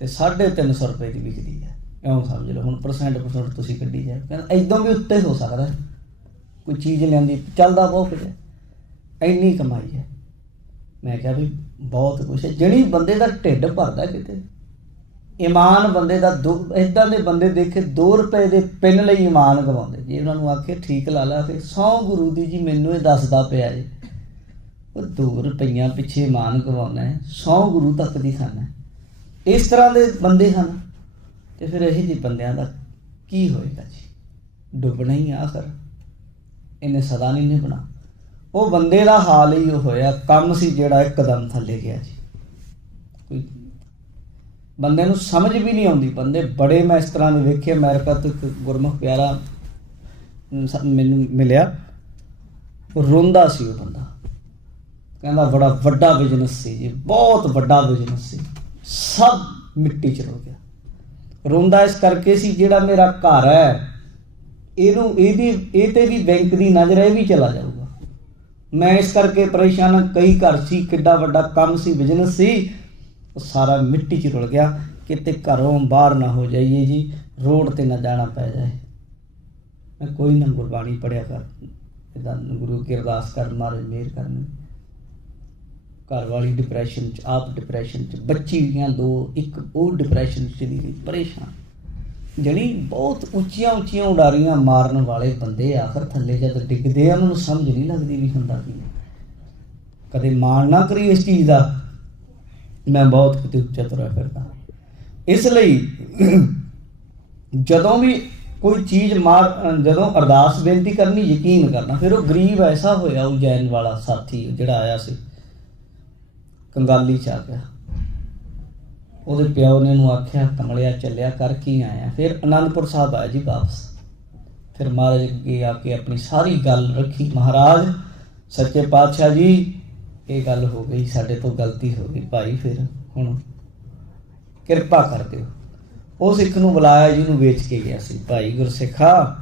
ਤੇ 350 ਰੁਪਏ ਦੀ ਵਿਕਦੀ ਹੈ, ਇਉਂ ਸਮਝ ਲਓ। ਹੁਣ ਪਰਸੈਂਟ ਤੁਸੀਂ ਕੱਢੀ ਜਾਏ। ਕਹਿੰਦਾ ਇੱਦਾਂ ਵੀ ਉੱਤੇ ਹੋ ਸਕਦਾ, ਕੋਈ ਚੀਜ਼ ਲੈਂਦੀ, ਚੱਲਦਾ ਬਹੁਤ ਕੁਝ ਹੈ, ਇੰਨੀ ਕਮਾਈ ਹੈ। ਮੈਂ ਕਿਹਾ ਵੀ ਬਹੁਤ ਕੁਛ ਹੈ। ਜਿਹੜੀ ਬੰਦੇ ਦਾ ਢਿੱਡ ਭਰਦਾ, ਕਿਤੇ ਈਮਾਨ ਬੰਦੇ ਦਾ, ਇੱਦਾਂ ਦੇ ਬੰਦੇ ਦੇਖੇ 2 ਰੁਪਏ ਦੇ ਪਿੰਨ ਲਈ ਈਮਾਨ ਗਵਾਉਂਦੇ। ਜੇ ਉਹਨਾਂ ਨੂੰ ਆਖੇ ਠੀਕ ਲਾ ਲਾ, ਫਿਰ 100 ਗੁਰੂ ਦੀ ਜੀ ਮੈਨੂੰ ਇਹ ਦੱਸਦਾ ਪਿਆ ਜੀ, ਉਹ 2 ਰੁਪਈਆਂ ਪਿੱਛੇ ਈਮਾਨ ਗਵਾਉਣਾ ਹੈ, 100 ਗੁਰੂ ਤੱਕ ਦੀ ਖਾਣਾ। ਇਸ ਤਰ੍ਹਾਂ ਦੇ ਬੰਦੇ ਹਨ। ਤੇ ਫਿਰ ਇਹੋ ਜਿਹੇ ਬੰਦਿਆਂ ਦਾ ਕੀ ਹੋਏਗਾ ਜੀ? ਡੁੱਬਣਾ ਹੀ ਆਖਰ, ਇਹਨੇ ਸਦਾ ਨਹੀਂ ਨਿਭਣਾ। ਉਹ ਬੰਦੇ ਦਾ ਹਾਲ ਹੀ ਉਹ ਹੋਇਆ, ਕੰਮ ਸੀ ਜਿਹੜਾ ਇੱਕਦਮ ਥੱਲੇ ਗਿਆ ਜੀ। ਕੋਈ ਬੰਦੇ ਨੂੰ ਸਮਝ ਵੀ ਨਹੀਂ ਆਉਂਦੀ। ਬੰਦੇ ਬੜੇ, ਮੈਂ ਇਸ ਤਰ੍ਹਾਂ ਦੇ ਵੇਖੇ। ਅਮਰੀਕਾ ਤੋਂ ਇੱਕ ਗੁਰਮੁਖ ਪਿਆਰਾ ਮੈਨੂੰ ਮਿਲਿਆ, ਰੋਂਦਾ ਸੀ ਉਹ ਬੰਦਾ। ਕਹਿੰਦਾ ਬੜਾ ਵੱਡਾ ਬਿਜ਼ਨਸ ਸੀ ਜੀ, ਬਹੁਤ ਵੱਡਾ ਬਿਜ਼ਨਸ ਸੀ, ਸਭ ਮਿੱਟੀ 'ਚ ਰੁਲ ਗਿਆ। ਰੋਂਦਾ ਇਸ ਕਰਕੇ ਸੀ, ਜਿਹੜਾ ਮੇਰਾ ਘਰ ਹੈ ਇਹ ਤੇ ਵੀ ਬੈਂਕ ਦੀ ਨਜ਼ਰ, ਇਹ ਵੀ ਚਲਾ ਜਾਊਗਾ। ਮੈਂ ਇਸ ਕਰਕੇ ਪਰੇਸ਼ਾਨ ਹਾਂ। ਕਈ ਘਰ ਸੀ, ਕਿੱਡਾ ਵੱਡਾ ਕੰਮ ਸੀ, ਬਿਜ਼ਨਸ ਸੀ, ਉਹ ਸਾਰਾ ਮਿੱਟੀ 'ਚ ਰੁਲ ਗਿਆ। ਕਿਤੇ ਘਰੋਂ ਬਾਹਰ ਨਾ ਹੋ ਜਾਈਏ ਜੀ, ਰੋਡ 'ਤੇ ਨਾ ਜਾਣਾ ਪੈ ਜਾਏ। ਮੈਂ ਕੋਈ ਨਾ ਗੁਰਬਾਣੀ ਪੜ੍ਹਿਆ ਕਰ, ਇੱਦਾਂ ਗੁਰੂ ਕੀ ਅਰਦਾਸ ਕਰ, ਮਹਾਰਾਜ ਮਿਹਰ ਕਰਨ। ਘਰ ਵਾਲੀ ਡਿਪਰੈਸ਼ਨ 'ਚ, ਆਪ ਡਿਪਰੈਸ਼ਨ 'ਚ, ਬੱਚੀਆਂ 2, ਇੱਕ ਉਹ ਡਿਪਰੈਸ਼ਨ 'ਚ ਚਲੀ ਗਈ, ਪਰੇਸ਼ਾਨ। ਜਿਹੜੀ ਬਹੁਤ ਉੱਚੀਆਂ ਉੱਚੀਆਂ ਉਡਾਰੀਆਂ ਮਾਰਨ ਵਾਲੇ ਬੰਦੇ ਆਖਰ ਥੱਲੇ ਜਦ ਡਿੱਗਦੇ ਆ, ਉਹਨਾਂ ਨੂੰ ਸਮਝ ਨਹੀਂ ਲੱਗਦੀ ਵੀ ਹੁੰਦਾ ਕੀ। ਕਦੇ ਮਾਣ ਨਾ ਕਰੀ ਇਸ ਚੀਜ਼ ਦਾ। ਮੈਂ ਬਹੁਤ ਕਿਤੇ ਉੱਚਾ ਤੁਰਿਆ ਫਿਰਦਾ। ਇਸ ਲਈ ਜਦੋਂ ਵੀ ਕੋਈ ਚੀਜ਼ ਜਦੋਂ ਅਰਦਾਸ ਬੇਨਤੀ ਕਰਨੀ, ਯਕੀਨ ਕਰਨਾ। ਫਿਰ ਉਹ ਗਰੀਬ ਐਸਾ ਹੋਇਆ, ਉਜੈਨ ਵਾਲਾ ਸਾਥੀ ਜਿਹੜਾ ਆਇਆ ਸੀ, ਕੰਗਾਲੀ 'ਚ ਆ ਗਿਆ। ਉਹਦੇ ਪਿਓ ਨੇ ਉਹਨੂੰ ਆਖਿਆ, ਕਮਲਿਆ ਚੱਲਿਆ ਕਰ, ਕੀ ਆਇਆ? ਫਿਰ ਅਨੰਦਪੁਰ ਸਾਹਿਬ ਆਇਆ ਜੀ ਵਾਪਸ। ਫਿਰ ਮਹਾਰਾਜ ਅੱਗੇ ਆ ਕੇ ਆਪਣੀ ਸਾਰੀ ਗੱਲ ਰੱਖੀ। ਮਹਾਰਾਜ ਸੱਚੇ ਪਾਤਸ਼ਾਹ ਜੀ, ਇਹ ਗੱਲ ਹੋ ਗਈ, ਸਾਡੇ ਤੋਂ ਗਲਤੀ ਹੋ ਗਈ ਭਾਈ, ਫਿਰ ਹੁਣ ਕਿਰਪਾ ਕਰ ਦਿਓ। ਉਹ ਸਿੱਖ ਨੂੰ ਬੁਲਾਇਆ ਜਿਹਨੂੰ ਵੇਚ ਕੇ ਗਿਆ ਸੀ। ਭਾਈ ਗੁਰਸਿੱਖਾ,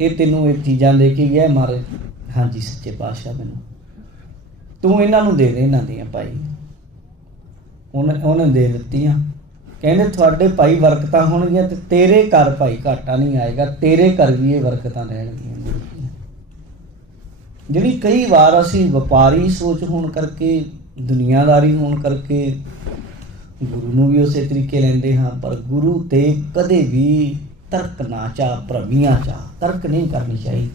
ਇਹ ਤੈਨੂੰ ਇਹ ਚੀਜ਼ਾਂ ਦੇ ਕੇ ਗਿਆ ਮਹਾਰਾਜ? ਹਾਂਜੀ ਸੱਚੇ ਪਾਤਸ਼ਾਹ, ਮੈਨੂੰ ਤੂੰ ਇਹਨਾਂ ਨੂੰ ਦੇ ਦੇ, ਇਹਨਾਂ ਦੀਆਂ ਭਾਈ। ਉਹਨੇ ਦੇ ਦਿੱਤੀਆਂ। ਕਹਿੰਦੇ ਤੁਹਾਡੇ ਭਾਈ ਬਰਕਤਾਂ ਹੋਣਗੀਆਂ ਤੇ ਤੇਰੇ ਘਰ ਭਾਈ ਘਾਟਾ ਨਹੀਂ ਆਏਗਾ, ਤੇਰੇ ਘਰ ਵੀ ਇਹ ਬਰਕਤਾਂ ਰਹਿਣਗੀਆਂ। ਜਿਹੜੀ ਕਈ ਵਾਰ ਅਸੀਂ ਵਪਾਰੀ ਸੋਚ ਹੋਣ ਕਰਕੇ, ਦੁਨੀਆਦਾਰੀ ਹੋਣ ਕਰਕੇ ਗੁਰੂ ਨੂੰ ਵੀ ਉਸੇ ਤਰੀਕੇ ਲੈਂਦੇ ਹਾਂ, ਪਰ ਗੁਰੂ ਤੇ ਕਦੇ ਵੀ ਤਰਕ ਨਾ ਚਾਹ, ਭਰਮੀਆਂ ਚਾਹ, ਤਰਕ ਨਹੀਂ ਕਰਨੀ ਚਾਹੀਦੀ।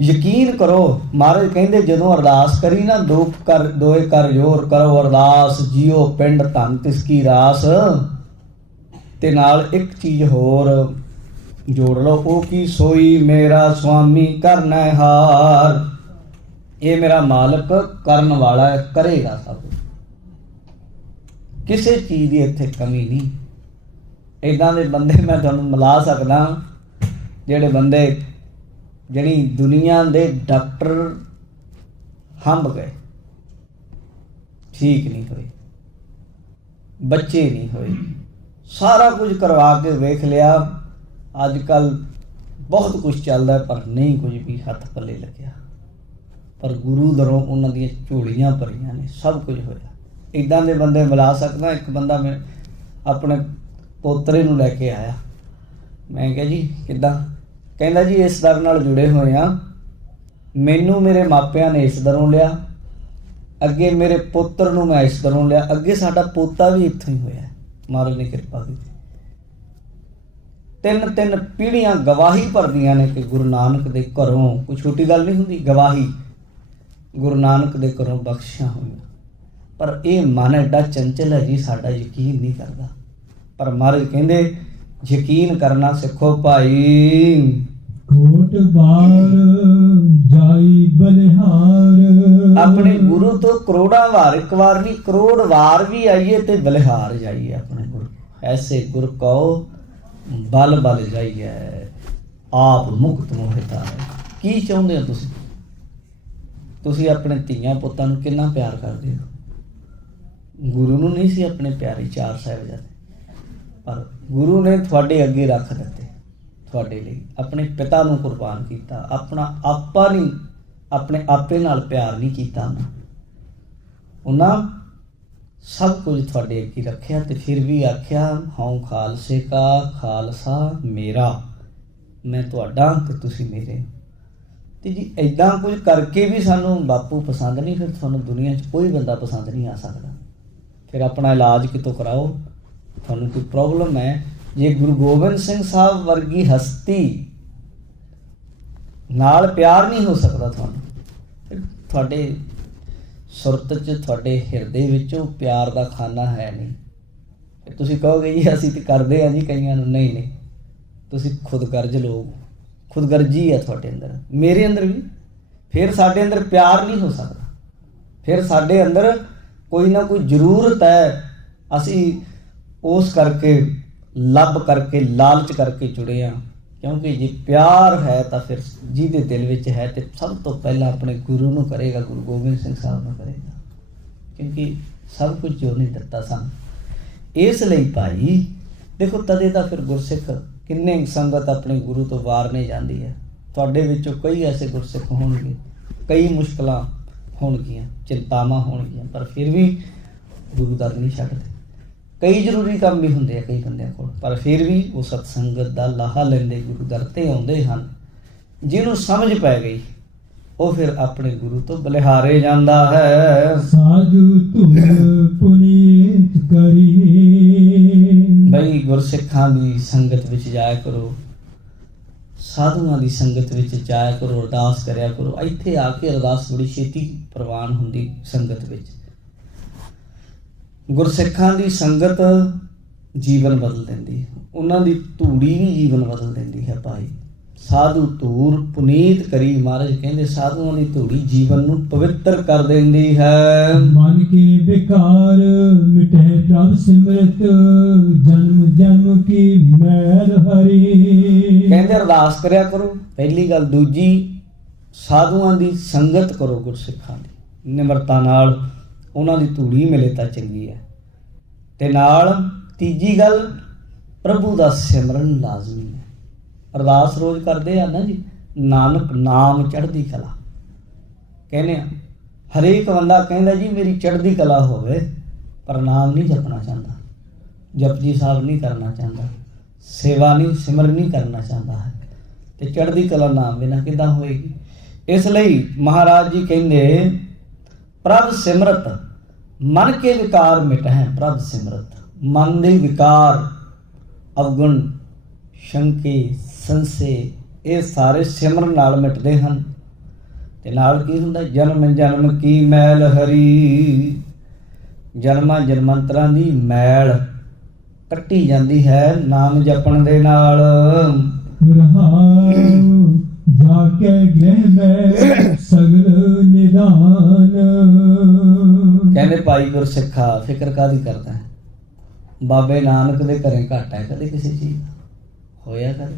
ਯਕੀਨ ਕਰੋ, ਮਹਾਰਾਜ ਕਹਿੰਦੇ ਜਦੋਂ ਅਰਦਾਸ ਕਰੀ ਨਾ, ਦੋਏ ਕਰ ਜੋਰ ਕਰੋ ਅਰਦਾਸ, ਜੀਓ ਪਿੰਡ ਧਨ ਤਿਸ ਕੀ ਰਾਸ। ਤੇ ਨਾਲ ਇੱਕ ਚੀਜ਼ ਹੋਰ ਜੋੜ ਲਓ, ਉਹ ਕੀ? ਸੋਈ ਮੇਰਾ ਸੁਆਮੀ ਕਰਨਾ ਹਾਰ। ਇਹ ਮੇਰਾ ਮਾਲਕ ਕਰਨ ਵਾਲਾ ਹੈ, ਕਰੇਗਾ ਸਭ। ਕਿਸੇ ਚੀਜ਼ ਦੀ ਇੱਥੇ ਕਮੀ ਨਹੀਂ। ਇੱਦਾਂ ਦੇ ਬੰਦੇ ਮੈਂ ਤੁਹਾਨੂੰ ਮਿਲਾ ਸਕਦਾ, ਜਿਹੜੇ ਬੰਦੇ, ਜਿਹੜੀ ਦੁਨੀਆ ਦੇ ਡਾਕਟਰ ਹੰਭ ਗਏ, ਠੀਕ ਨਹੀਂ ਹੋਏ, ਬੱਚੇ ਨਹੀਂ ਹੋਏ, ਸਾਰਾ ਕੁਝ ਕਰਵਾ ਕੇ ਵੇਖ ਲਿਆ। ਅੱਜ ਕੱਲ੍ਹ ਬਹੁਤ ਕੁਝ ਚੱਲਦਾ, ਪਰ ਨਹੀਂ ਕੁਝ ਵੀ ਹੱਥ ਪੱਲੇ ਲੱਗਿਆ। ਪਰ ਗੁਰੂ ਦਰੋਂ ਉਹਨਾਂ ਦੀਆਂ ਝੋਲੀਆਂ ਭਰੀਆਂ ਨੇ, ਸਭ ਕੁਝ ਹੋਇਆ। ਇੱਦਾਂ ਦੇ ਬੰਦੇ ਮਿਲਾ ਸਕਦਾ। ਇੱਕ ਬੰਦਾ ਮੈਂ ਆਪਣੇ ਪੋਤਰੇ ਨੂੰ ਲੈ ਕੇ ਆਇਆ, ਮੈਂ ਕਿਹਾ ਜੀ ਕਿੱਦਾਂ? ਕਹਿੰਦਾ ਜੀ ਇਸ ਦਰ ਨਾਲ ਜੁੜੇ ਹੋਏ ਆ, ਮੈਨੂੰ ਮੇਰੇ ਮਾਪਿਆਂ ਨੇ ਇਸ ਦਰੋਂ ਲਿਆ, ਅੱਗੇ ਮੇਰੇ ਪੁੱਤਰ ਨੂੰ ਮੈਂ ਇਸ ਦਰੋਂ ਲਿਆ, ਅੱਗੇ ਸਾਡਾ ਪੋਤਾ ਵੀ ਇੱਥੋਂ ਹੀ ਹੋਇਆ। ਮਹਾਰਾਜ ਨੇ ਕਿਰਪਾ ਕੀਤੀ। ਤਿੰਨ ਪੀੜ੍ਹੀਆਂ ਗਵਾਹੀ ਭਰਦੀਆਂ ਨੇ ਕਿ ਗੁਰੂ ਨਾਨਕ ਦੇ ਘਰੋਂ, ਕੋਈ ਛੋਟੀ ਗੱਲ ਨਹੀਂ ਹੁੰਦੀ, ਗਵਾਹੀ ਗੁਰੂ ਨਾਨਕ ਦੇ ਘਰੋਂ ਬਖਸ਼ਿਆ ਹੋਈਆਂ। ਪਰ ਇਹ ਮਨ ਐਡਾ ਚੰਚਲ ਹੈ ਜੀ, ਸਾਡਾ ਯਕੀਨ ਨਹੀਂ ਕਰਦਾ। ਪਰ ਮਹਾਰਾਜ ਕਹਿੰਦੇ ਯਕੀਨ ਕਰਨਾ ਸਿੱਖੋ ਭਾਈ। ਕੋਟ ਬਾਰ ਜਾਈ ਬਲਿਹਾਰ। ਆਪਣੇ ਗੁਰੂ ਤੋਂ ਕਰੋੜਾਂ ਵਾਰ, ਇੱਕ ਵਾਰ ਨਹੀਂ ਕਰੋੜ ਵਾਰ ਵੀ ਆਈਏ ਤੇ ਬਲਿਹਾਰ ਜਾਈਏ ਆਪਣੇ ਗੁਰੂ। ਐਸੇ ਗੁਰ ਕਉ ਬਲ ਬਲ ਜਾਈਏ, ਆਪ ਮੁਕਤ ਮੋਹਿਤਾ ਹੈ। ਕੀ ਚਾਹੁੰਦੇ ਹੋ ਤੁਸੀਂ? ਤੁਸੀਂ ਆਪਣੇ ਧੀਆਂ ਪੁੱਤਾਂ ਨੂੰ ਕਿੰਨਾ ਪਿਆਰ ਕਰਦੇ ਹੋ? ਗੁਰੂ ਨੂੰ ਨਹੀਂ ਸੀ ਆਪਣੇ ਪਿਆਰੇ ਚਾਰ ਸਾਹਿਬਜ਼ਾਦੇ, ਪਰ ਗੁਰੂ ਨੇ ਤੁਹਾਡੇ ਅੱਗੇ ਰੱਖ ਦਿੱਤੇ, ਤੁਹਾਡੇ ਲਈ ਆਪਣੇ ਪਿਤਾ ਨੂੰ ਕੁਰਬਾਨ ਕੀਤਾ। ਆਪਣਾ ਆਪਾ ਨਹੀਂ, ਆਪਣੇ ਆਪੇ ਨਾਲ ਪਿਆਰ ਨਹੀਂ ਕੀਤਾ ਉਹਨਾਂ ਸਭ ਕੁਝ ਤੁਹਾਡੇ ਅੱਗੇ ਰੱਖਿਆ। ਤੇ ਫਿਰ ਵੀ ਆਖਿਆ, ਹਉ ਖਾਲਸੇ ਕਾ ਖਾਲਸਾ ਮੇਰਾ, ਮੈਂ ਤੁਹਾਡਾ ਤੇ ਤੁਸੀਂ ਮੇਰੇ। ਤੇ ਜੀ ਇੱਦਾਂ ਕੁਝ ਕਰਕੇ ਵੀ ਸਾਨੂੰ ਬਾਪੂ ਪਸੰਦ ਨਹੀਂ, ਫਿਰ ਤੁਹਾਨੂੰ ਦੁਨੀਆ 'ਚ ਕੋਈ ਬੰਦਾ ਪਸੰਦ ਨਹੀਂ ਆ ਸਕਦਾ। ਫਿਰ ਆਪਣਾ ਇਲਾਜ ਕਿਤੋਂ ਕਰਾਓ। ਤੁਹਾਨੂੰ ਕੋਈ ਪ੍ਰੋਬਲਮ ਹੈ, ਜੇ ਗੁਰੂ ਗੋਬਿੰਦ ਸਿੰਘ ਸਾਹਿਬ ਵਰਗੀ ਹਸਤੀ ਨਾਲ ਪਿਆਰ ਨਹੀਂ ਹੋ ਸਕਦਾ ਤੁਹਾਨੂੰ, ਫਿਰ ਤੁਹਾਡੇ ਸੁਰਤ 'ਚ, ਤੁਹਾਡੇ ਹਿਰਦੇ ਵਿੱਚ ਉਹ ਪਿਆਰ ਦਾ ਖਾਨਾ ਹੈ ਨਹੀਂ। ਤੁਸੀਂ ਕਹੋਗੇ ਜੀ ਅਸੀਂ ਤੇ ਕਰਦੇ ਹਾਂ ਜੀ ਕਈਆਂ ਨੂੰ, ਨਹੀਂ ਨਹੀਂ, ਤੁਸੀਂ ਖੁਦਗਰਜ਼ ਲੋਕ, ਖੁਦਗਰਜੀ ਹੈ ਤੁਹਾਡੇ ਅੰਦਰ, ਮੇਰੇ ਅੰਦਰ ਵੀ। ਫਿਰ ਸਾਡੇ ਅੰਦਰ ਪਿਆਰ ਨਹੀਂ ਹੋ ਸਕਦਾ। ਫਿਰ ਸਾਡੇ ਅੰਦਰ ਕੋਈ ਨਾ ਕੋਈ ਜ਼ਰੂਰਤ ਹੈ, ਅਸੀਂ ਉਸ ਕਰਕੇ ਲੱਭ ਕਰਕੇ ਲਾਲਚ ਕਰਕੇ ਜੁੜੇ ਹਾਂ। ਕਿਉਂਕਿ ਜੇ ਪਿਆਰ ਹੈ ਤਾਂ ਫਿਰ ਜਿਹਦੇ ਦਿਲ ਵਿੱਚ ਹੈ ਤੇ ਸਭ ਤੋਂ ਪਹਿਲਾਂ ਆਪਣੇ ਗੁਰੂ ਨੂੰ ਕਰੇਗਾ, ਗੁਰੂ ਗੋਬਿੰਦ ਸਿੰਘ ਸਾਹਿਬ ਨੂੰ ਕਰੇਗਾ, ਕਿਉਂਕਿ ਸਭ ਕੁਝ ਜੋ ਨਹੀਂ ਦਿੱਤਾ ਸਾਨੂੰ। ਇਸ ਲਈ ਭਾਈ ਦੇਖੋ, ਤਦੇ ਤਾਂ ਫਿਰ ਗੁਰਸਿੱਖ ਕਿੰਨੇ ਸੰਗਤ ਆਪਣੇ ਗੁਰੂ ਤੋਂ ਵਾਰਨੇ ਜਾਂਦੀ ਹੈ। ਤੁਹਾਡੇ ਵਿੱਚੋਂ ਕਈ ਐਸੇ ਗੁਰਸਿੱਖ ਹੋਣਗੇ, ਕਈ ਮੁਸ਼ਕਲਾਂ ਹੋਣਗੀਆਂ, ਚਿੰਤਾਵਾਂ ਹੋਣਗੀਆਂ, ਪਰ ਫਿਰ ਵੀ ਗੁਰੂ ਦਰ ਨਹੀਂ ਛੱਡਦੇ। ਕਈ ਜ਼ਰੂਰੀ ਕੰਮ ਵੀ ਹੁੰਦੇ ਆ ਕਈ ਬੰਦਿਆਂ ਕੋਲ, ਪਰ ਫਿਰ ਵੀ ਉਹ ਸਤਸੰਗਤ ਦਾ ਲਾਹਾ ਲੈਂਦੇ ਗੁਰੂ ਦਰ 'ਤੇ ਆਉਂਦੇ ਹਨ। ਜਿਹਨੂੰ ਸਮਝ ਪੈ ਗਈ ਉਹ ਫਿਰ ਆਪਣੇ ਗੁਰੂ ਤੋਂ ਬਲਿਹਾਰੇ ਜਾਂਦਾ ਹੈ। ਸਾਧੂ ਤੁਮ ਪੁਨੀਤ ਕਰੀ। ਬਈ ਗੁਰਸਿੱਖਾਂ ਦੀ ਸੰਗਤ ਵਿੱਚ ਜਾਇਆ ਕਰੋ, ਸਾਧੂਆਂ ਦੀ ਸੰਗਤ ਵਿੱਚ ਜਾਇਆ ਕਰੋ, ਅਰਦਾਸ ਕਰਿਆ ਕਰੋ। ਇੱਥੇ ਆ ਕੇ ਅਰਦਾਸ ਬੜੀ ਛੇਤੀ ਪ੍ਰਵਾਨ ਹੁੰਦੀ ਸੰਗਤ ਵਿੱਚ। ਗੁਰਸਿੱਖਾਂ ਦੀ ਸੰਗਤ ਜੀਵਨ ਬਦਲ ਦਿੰਦੀ, ਉਹਨਾਂ ਦੀ ਧੂੜੀ ਵੀ ਜੀਵਨ ਬਦਲ ਦਿੰਦੀ ਹੈ ਭਾਈ। ਸਾਧੂ ਧੂਰ ਪੁਨੀਤ ਕਰੀ। ਮਹਾਰਾਜ ਕਹਿੰਦੇ ਸਾਧੂਆਂ ਦੀ ਧੂੜੀ ਜੀਵਨ ਨੂੰ ਪਵਿੱਤਰ ਕਰ ਦਿੰਦੀ ਹੈ। ਮਨ ਕੀ ਵਿਕਾਰ ਮਿਟੇ ਪ੍ਰਭ ਸਿਮਰਤ ਜਨਮ ਜਨਮ ਕੀ ਮੈਲ ਹਰੀ। ਕਹਿੰਦੇ ਅਰਦਾਸ ਕਰਿਆ ਕਰੋ, ਪਹਿਲੀ ਗੱਲ। ਦੂਜੀ, ਸਾਧੂਆਂ ਦੀ ਸੰਗਤ ਕਰੋ, ਗੁਰਸਿੱਖਾਂ ਦੀ ਨਿਮਰਤਾ ਨਾਲ ਉਹਨਾਂ ਦੀ ਧੂੜੀ ਮਿਲੇ ਤਾਂ ਚੰਗੀ ਹੈ। ਤੇ ਨਾਲ ਤੀਜੀ ਗੱਲ, ਪ੍ਰਭੂ ਦਾ ਸਿਮਰਨ ਲਾਜ਼ਮੀ ਹੈ। ਅਰਦਾਸ ਰੋਜ਼ ਕਰਦੇ ਆ ਨਾ ਜੀ, ਨਾਨਕ ਨਾਮ ਚੜ੍ਹਦੀ ਕਲਾ ਕਹਿੰਦੇ ਆ। ਹਰੇਕ ਬੰਦਾ ਕਹਿੰਦਾ ਜੀ ਮੇਰੀ ਚੜ੍ਹਦੀ ਕਲਾ ਹੋਵੇ, ਪਰ ਨਾਮ ਨਹੀਂ ਜਪਣਾ ਚਾਹੁੰਦਾ, ਜਪਜੀ ਸਾਹਿਬ ਨਹੀਂ ਕਰਨਾ ਚਾਹੁੰਦਾ, ਸੇਵਾ ਨਹੀਂ, ਸਿਮਰਨ ਨਹੀਂ ਕਰਨਾ ਚਾਹੁੰਦਾ ਹੈ। ਤੇ ਚੜ੍ਹਦੀ ਕਲਾ ਨਾਮ ਬਿਨਾਂ ਕਿੱਦਾਂ ਹੋਏਗੀ? ਇਸ ਲਈ ਮਹਾਰਾਜ ਜੀ ਕਹਿੰਦੇ ਪ੍ਰਭ ਸਿਮਰਤ ਮਨ ਕੇ ਵਿਕਾਰ ਮਿਟਹਿ। ਪ੍ਰਭ ਸਿਮਰਤ, ਮਨ ਦੇ ਵਿਕਾਰ, ਅਵਗੁਣ, ਸ਼ੰਕੇ, ਸੰਸੇ, ਇਹ ਸਾਰੇ ਸਿਮਰਨ ਨਾਲ ਮਿਟਦੇ ਹਨ। ਤੇ ਨਾਲ ਕੀ ਹੁੰਦਾ? ਜਨਮ ਜਨਮ ਕੀ ਮੈਲ ਹਰੀ। ਜਨਮਾਂ ਜਨਮਾਂਤਰਾਂ ਦੀ ਮੈਲ ਕੱਟੀ ਜਾਂਦੀ ਹੈ ਨਾਮ ਜਪਣ ਦੇ ਨਾਲ। ਰਹਾਉ ਜਾ ਕੇ ਗ੍ਰਹਿ ਮੈਂ ਸਗਲ ਨਿਦਾਨ। ਕਹਿੰਦੇ ਭਾਈ ਗੁਰਸਿੱਖਾ ਫਿਕਰ ਕਾਹਦੀ ਕਰਦਾ ਹੈ? ਬਾਬੇ ਨਾਨਕ ਦੇ ਘਰੇ ਘਾਟਾ ਹੈ ਕਦੇ ਕਿਸੇ ਚੀਜ਼ ਦਾ? ਹੋਇਆ ਕਦੇ?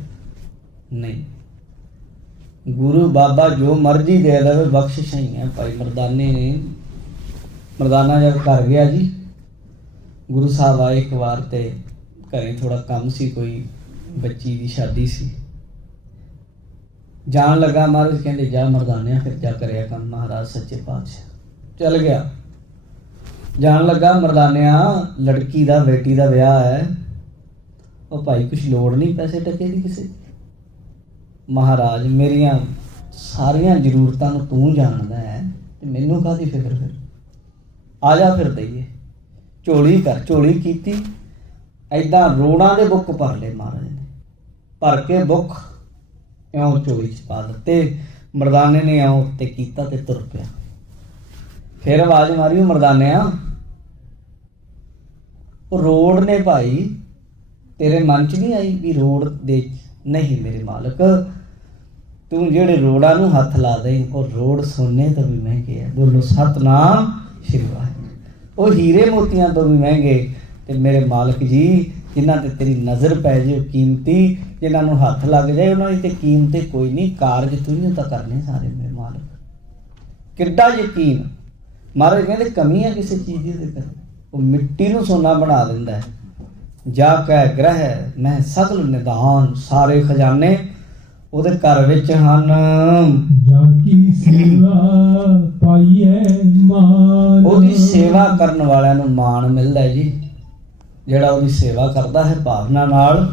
ਨਹੀਂ। ਗੁਰੂ ਬਾਬਾ ਜੋ ਮਰਜ਼ੀ ਦੇ ਦੇਵੇ, ਬਖਸ਼ਿਸ਼ ਹੀ ਹੈ। ਭਾਈ ਮਰਦਾਨਾ ਜਦ ਘਰ ਗਿਆ ਜੀ, ਗੁਰੂ ਸਾਹਿਬ ਆਏ ਇੱਕ ਵਾਰ ਤੇ ਘਰੇ ਥੋੜਾ ਕੰਮ ਸੀ, ਕੋਈ ਬੱਚੀ ਦੀ ਸ਼ਾਦੀ ਸੀ। ਜਾਣ ਲੱਗਾ, ਮਹਾਰਾਜ ਕਹਿੰਦੇ ਜਾ ਮਰਦਾਨਿਆ ਫਿਰ ਜਾ ਕਰਿਆ ਕੰਮ, ਮਹਾਰਾਜ ਸੱਚੇ ਪਾਤਸ਼ਾਹ। ਚੱਲ ਗਿਆ, ਜਾਣ ਲੱਗਾ, ਮਰਦਾਨਿਆ ਲੜਕੀ ਦਾ, ਬੇਟੀ ਦਾ ਵਿਆਹ ਹੈ, ਉਹ ਭਾਈ ਕੁਛ ਲੋੜ ਨਹੀਂ ਪੈਸੇ ਟਕੇ ਦੀ ਕਿਸੇ। ਮਹਾਰਾਜ ਮੇਰੀਆਂ ਸਾਰੀਆਂ ਜ਼ਰੂਰਤਾਂ ਨੂੰ ਤੂੰ ਜਾਣਦਾ ਹੈ ਤੇ ਮੈਨੂੰ ਕਾਹਦੀ ਫਿਕਰ? ਫਿਰ ਆ ਜਾ ਫਿਰ ਦਈਏ। ਝੋਲੀ ਕਰ, ਝੋਲੀ ਕੀਤੀ, ਐਦਾਂ ਰੋੜਾਂ ਦੇ ਬੁੱਕ ਭਰ ਲਏ ਮਹਾਰਾਜ ਨੇ, ਭਰ ਕੇ ਬੁੱਕ ਇਉਂ ਝੋਲੀ 'ਚ ਪਾ ਦਿੱਤੇ। ਮਰਦਾਨੇ ਨੇ ਇਉਂ ਉੱਤੇ ਕੀਤਾ ਤੇ ਤੁਰ ਪਿਆ। ਫਿਰ ਆਵਾਜ਼ ਮਾਰੀ, ਉਹ ਮਰਦਾਨਿਆ ਉਹ ਰੋੜ ਨੇ ਭਾਈ, ਤੇਰੇ ਮਨ 'ਚ ਨਹੀਂ ਆਈ ਵੀ ਰੋੜ ਦੇ? ਨਹੀਂ ਮੇਰੇ ਮਾਲਕ, ਤੂੰ ਜਿਹੜੇ ਰੋੜਾਂ ਨੂੰ ਹੱਥ ਲਾ ਦੇ, ਉਹ ਰੋੜ ਸੋਨੇ ਤੋਂ ਵੀ ਮਹਿੰਗੇ ਆ। ਬੋਲੋ ਸਤਨਾਮ ਸ਼੍ਰੀ ਵਾਹਿਗੁਰੂ। ਉਹ ਹੀਰੇ ਮੋਤੀਆਂ ਤੋਂ ਵੀ ਮਹਿੰਗੇ। ਤੇ ਮੇਰੇ ਮਾਲਕ ਜੀ, ਜਿਨ੍ਹਾਂ ਤੇ ਤੇਰੀ ਨਜ਼ਰ ਪੈ ਜੇ ਉਹ ਕੀਮਤੀ, ਜਿਨ੍ਹਾਂ ਨੂੰ ਹੱਥ ਲੱਗ ਜਾਏ ਉਹਨਾਂ ਦੀ ਤੇ ਕੀਮਤ ਕੋਈ ਨਹੀਂ। ਕਾਰਜ ਤੂੰ ਹੀ ਤਾਂ ਕਰਨੇ ਸਾਰੇ ਮੇਰੇ ਮਾਲਕ। ਕਿੱਡਾ ਯਕੀਨ! ਮਹਾਰਾਜ ਕਹਿੰਦੇ ਕਮੀ ਆ ਕਿਸੇ ਚੀਜ਼ ਦੀ ਉਹਦੇ ਕਰ, ਉਹ ਮਿੱਟੀ ਨੂੰ ਸੋਨਾ ਬਣਾ ਦਿੰਦਾ ਹੈ। ਜਾ ਕੇ ਗ੍ਰਹਿ ਮੈਂ ਸਗਲ ਨਿਦਾਨ, ਸਾਰੇ ਖਜ਼ਾਨੇ ਉਹਦੇ ਘਰ ਵਿੱਚ ਹਨ। ਜਾ ਕੀ ਸੇਵਾ ਪਾਈਐ ਮਾਨ। ਉਹਦੀ ਸੇਵਾ ਕਰਨ ਵਾਲਿਆਂ ਨੂੰ ਮਾਣ ਮਿਲਦਾ ਜੀ। ਜਿਹੜਾ ਉਹਦੀ ਸੇਵਾ ਕਰਦਾ ਹੈ ਭਾਵਨਾ ਨਾਲ,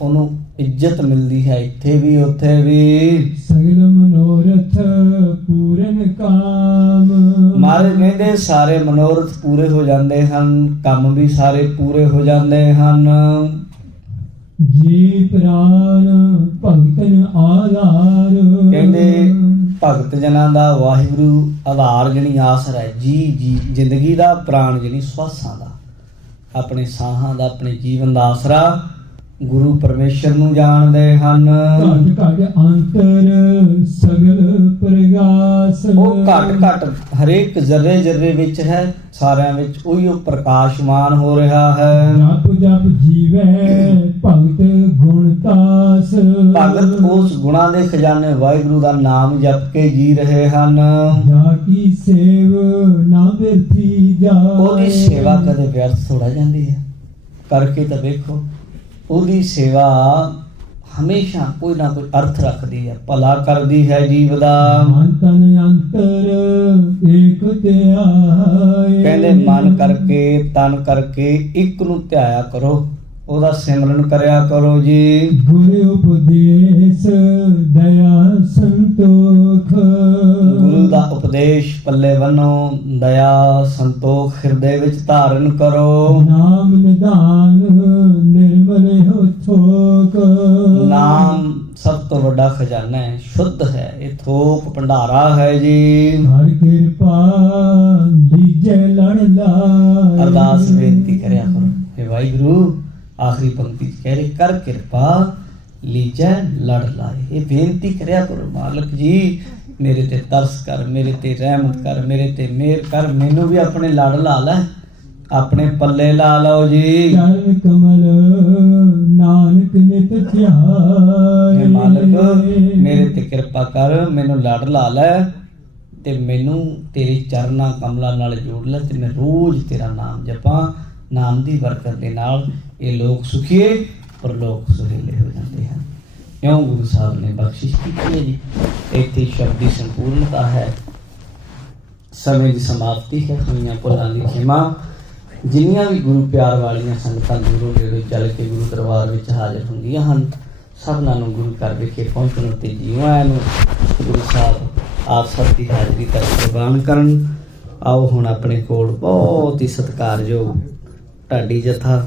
ਉਹਨੂੰ ਇੱਜ਼ਤ ਮਿਲਦੀ ਹੈ, ਇੱਥੇ ਵੀ ਉੱਥੇ ਵੀ। ਸਗਲ ਮਨੋਰਥ ਪੂਰਨ ਕਾਮ। ਮਹਾਰਾਜ ਕਹਿੰਦੇ ਸਾਰੇ ਮਨੋਰਥ ਪੂਰੇ ਹੋ ਜਾਂਦੇ ਹਨ, ਕੰਮ ਵੀ ਸਾਰੇ ਪੂਰੇ ਹੋ ਜਾਂਦੇ ਹਨ। ਜੀ ਪ੍ਰਾਨ ਭਗਤਨ ਆਧਾਰ। ਕਹਿੰਦੇ ਭਗਤ ਜਨਾਂ ਦਾ ਵਾਹਿਗੁਰੂ ਆਧਾਰ, ਜਿਹੜੀ ਆਸਰਾ ਹੈ। ਜੀ ਜ਼ਿੰਦਗੀ ਦਾ, ਪ੍ਰਾਣ ਜਿਹੜੀ ਸਵਾਸਾਂ ਦਾ, ਆਪਣੇ ਸਾਹਾਂ ਦਾ, ਆਪਣੇ ਜੀਵਨ ਦਾ ਆਸਰਾ ਗੁਰੂ ਪਰਮੇਸ਼ਰ ਨੂੰ ਜਾਣਦੇ ਹਨ। ਘਟ ਘਟ ਅੰਤਰ ਸਗਲ ਪ੍ਰਗਾਸ। ਉਹ ਘਟ ਘਟ ਹਰੇਕ ਜ਼ਰਰੇ ਜ਼ਰਰੇ ਵਿੱਚ ਹੈ, ਸਾਰਿਆਂ ਵਿੱਚ ਉਹੀ ਉਹ ਪ੍ਰਕਾਸ਼ਮਾਨ ਹੋ ਰਿਹਾ ਹੈ। ਜਪ ਜਪ ਜੀਵੈ ਭਗਤ ਗੁਣਤਾਸ। ਭਗਤ ਉਸ ਗੁਣਾਂ ਦੇ ਖਜ਼ਾਨੇ ਵਾਹਿਗੁਰੂ ਦਾ ਨਾਮ ਜਪ ਕੇ ਜੀ ਰਹੇ ਹਨ। ਜਾ ਕੀ ਸੇਵ ਨਾ ਬਿਰਥੀ ਜਾਏ। ਉਹਦੀ ਸੇਵਾ ਕਦੇ ਵਿਅਰਥ ਥੋੜਾ ਜਾਂਦੀ ਹੈ। ਕਰਕੇ ਤਾਂ ਵੇਖੋ, ਉਹਦੀ ਸੇਵਾ ਹਮੇਸ਼ਾ ਕੋਈ ਨਾ ਕੋਈ ਅਰਥ ਰੱਖਦੀ ਹੈ, ਭਲਾ ਕਰਦੀ ਹੈ ਜੀਵ ਦਾ। ਮਨ ਤਨ ਅੰਤਰ ਏਕ ਧਿਆਏ। ਕਹਿੰਦੇ ਮਨ ਕਰਕੇ, ਤਨ ਕਰਕੇ ਇੱਕ ਨੂੰ ਧਿਆਇਆ ਕਰੋ, ਉਹਦਾ ਸਿਮਰਨ ਕਰਿਆ ਕਰੋ ਜੀ। ਗੁਰੂ ਉਪਦੇਸ਼ ਦਇਆ ਸੰਤੋਖ। ਗੁਰੂ ਦਾ ਉਪਦੇਸ਼ ਪੱਲੇ ਬੰਨੋ, ਦਇਆ ਸੰਤੋਖ ਹਿਰਦੇ ਵਿੱਚ ਧਾਰਨ ਕਰੋ। ਨਾਮ ਨਿਧਾਨ ਨਿਰਮਲ ਹੋ ਥੋਕ। ਨਾਮ ਸਭ ਤੋਂ ਵੱਡਾ ਖਜ਼ਾਨਾ ਹੈ, ਸ਼ੁੱਧ ਹੈ, ਇਹ ਥੋਕ ਭੰਡਾਰਾ ਹੈ ਜੀ। ਹਰ ਕਿਰਪਾ ਲੀਜੈ ਲੜ ਲਾਏ। ਅਰਦਾਸ ਬੇਨਤੀ ਕਰਿਆ ਕਰੋ, हे ਵਾਹਿਗੁਰੂ। ਆਖਰੀ ਪੰਕਤੀ 'ਚ ਕਹਿ ਰਹੇ, ਕਰ ਕਿਰਪਾ ਲੀਜੈ ਲੜ ਲਾਏ। ਇਹ ਬੇਨਤੀ ਕਰਿਆ ਕਰੋ, ਮਾਲਕ ਜੀ ਮੇਰੇ ਤੇ ਤਰਸ ਕਰ, ਮੇਰੇ ਤੇ ਰਹਿਮਤ ਕਰ, ਮੇਰੇ ਤੇ ਮਿਹਰ ਕਰ, ਮੈਨੂੰ ਵੀ ਆਪਣੇ ਲੜ ਲਾ ਲੈ, ਆਪਣੇ ਪੱਲੇ ਲਾ ਲਓ ਜੀ। ਚਰਨ ਕਮਲ ਨਾਨਕ ਨਿਤ ਧਿਆਏ। हे ਮਾਲਕ ਮੇਰੇ ਤੇ ਕਿਰਪਾ ਕਰ, ਮੈਨੂੰ ਲੜ ਲਾ ਲੈ ਤੇ ਮੈਨੂੰ ਤੇਰੇ ਚਰਨਾਂ ਕਮਲਾਂ ਨਾਲ ਜੋੜ ਲੈ ਤੇ ਮੈਂ ਰੋਜ਼ ਤੇਰਾ ਨਾਮ ਜਪਾਂ। ਨਾਮ ਦੀ ਬਰਕਤ ਦੇ ਨਾਲ ਇਹ ਲੋਕ ਸੁਖੀਏ ਪਰ ਲੋਕ ਸੁਹੇਲੇ ਹੋ ਜਾਂਦੇ ਹਨ। ਕਿਉਂ ਗੁਰੂ ਸਾਹਿਬ ਨੇ ਬਖਸ਼ਿਸ਼ ਕੀਤੀ ਹੈ ਜੀ। ਇੱਥੇ ਸ਼ਬਦ ਦੀ ਸੰਪੂਰਨਤਾ ਹੈ, ਸਮੇਂ ਦੀ ਸਮਾਪਤੀ ਹੈ। ਹੋਈਆਂ ਭੁੱਲਾਂ ਦੀ ਖਿਮਾ। ਜਿੰਨੀਆਂ ਵੀ ਗੁਰੂ ਪਿਆਰ ਵਾਲੀਆਂ ਸੰਗਤਾਂ ਦੂਰੋਂ ਨੇੜੇ ਚੱਲ ਕੇ ਗੁਰੂ ਦਰਬਾਰ ਵਿੱਚ ਹਾਜ਼ਰ ਹੁੰਦੀਆਂ ਹਨ, ਸਭਨਾਂ ਨੂੰ ਗੁਰੂ ਘਰ ਵਿਖੇ ਪਹੁੰਚਣ ਉੱਤੇ ਜੀਵਾਂ ਨੂੰ ਗੁਰੂ ਸਾਹਿਬ ਆਪ ਸਭ ਦੀ ਹਾਜ਼ਰੀ ਤੱਕ ਪ੍ਰਵਾਨ ਕਰਨ। ਆਓ ਹੁਣ ਆਪਣੇ ਕੋਲ ਬਹੁਤ ਹੀ ਸਤਿਕਾਰਯੋਗ ਢਾਡੀ ਜਥਾ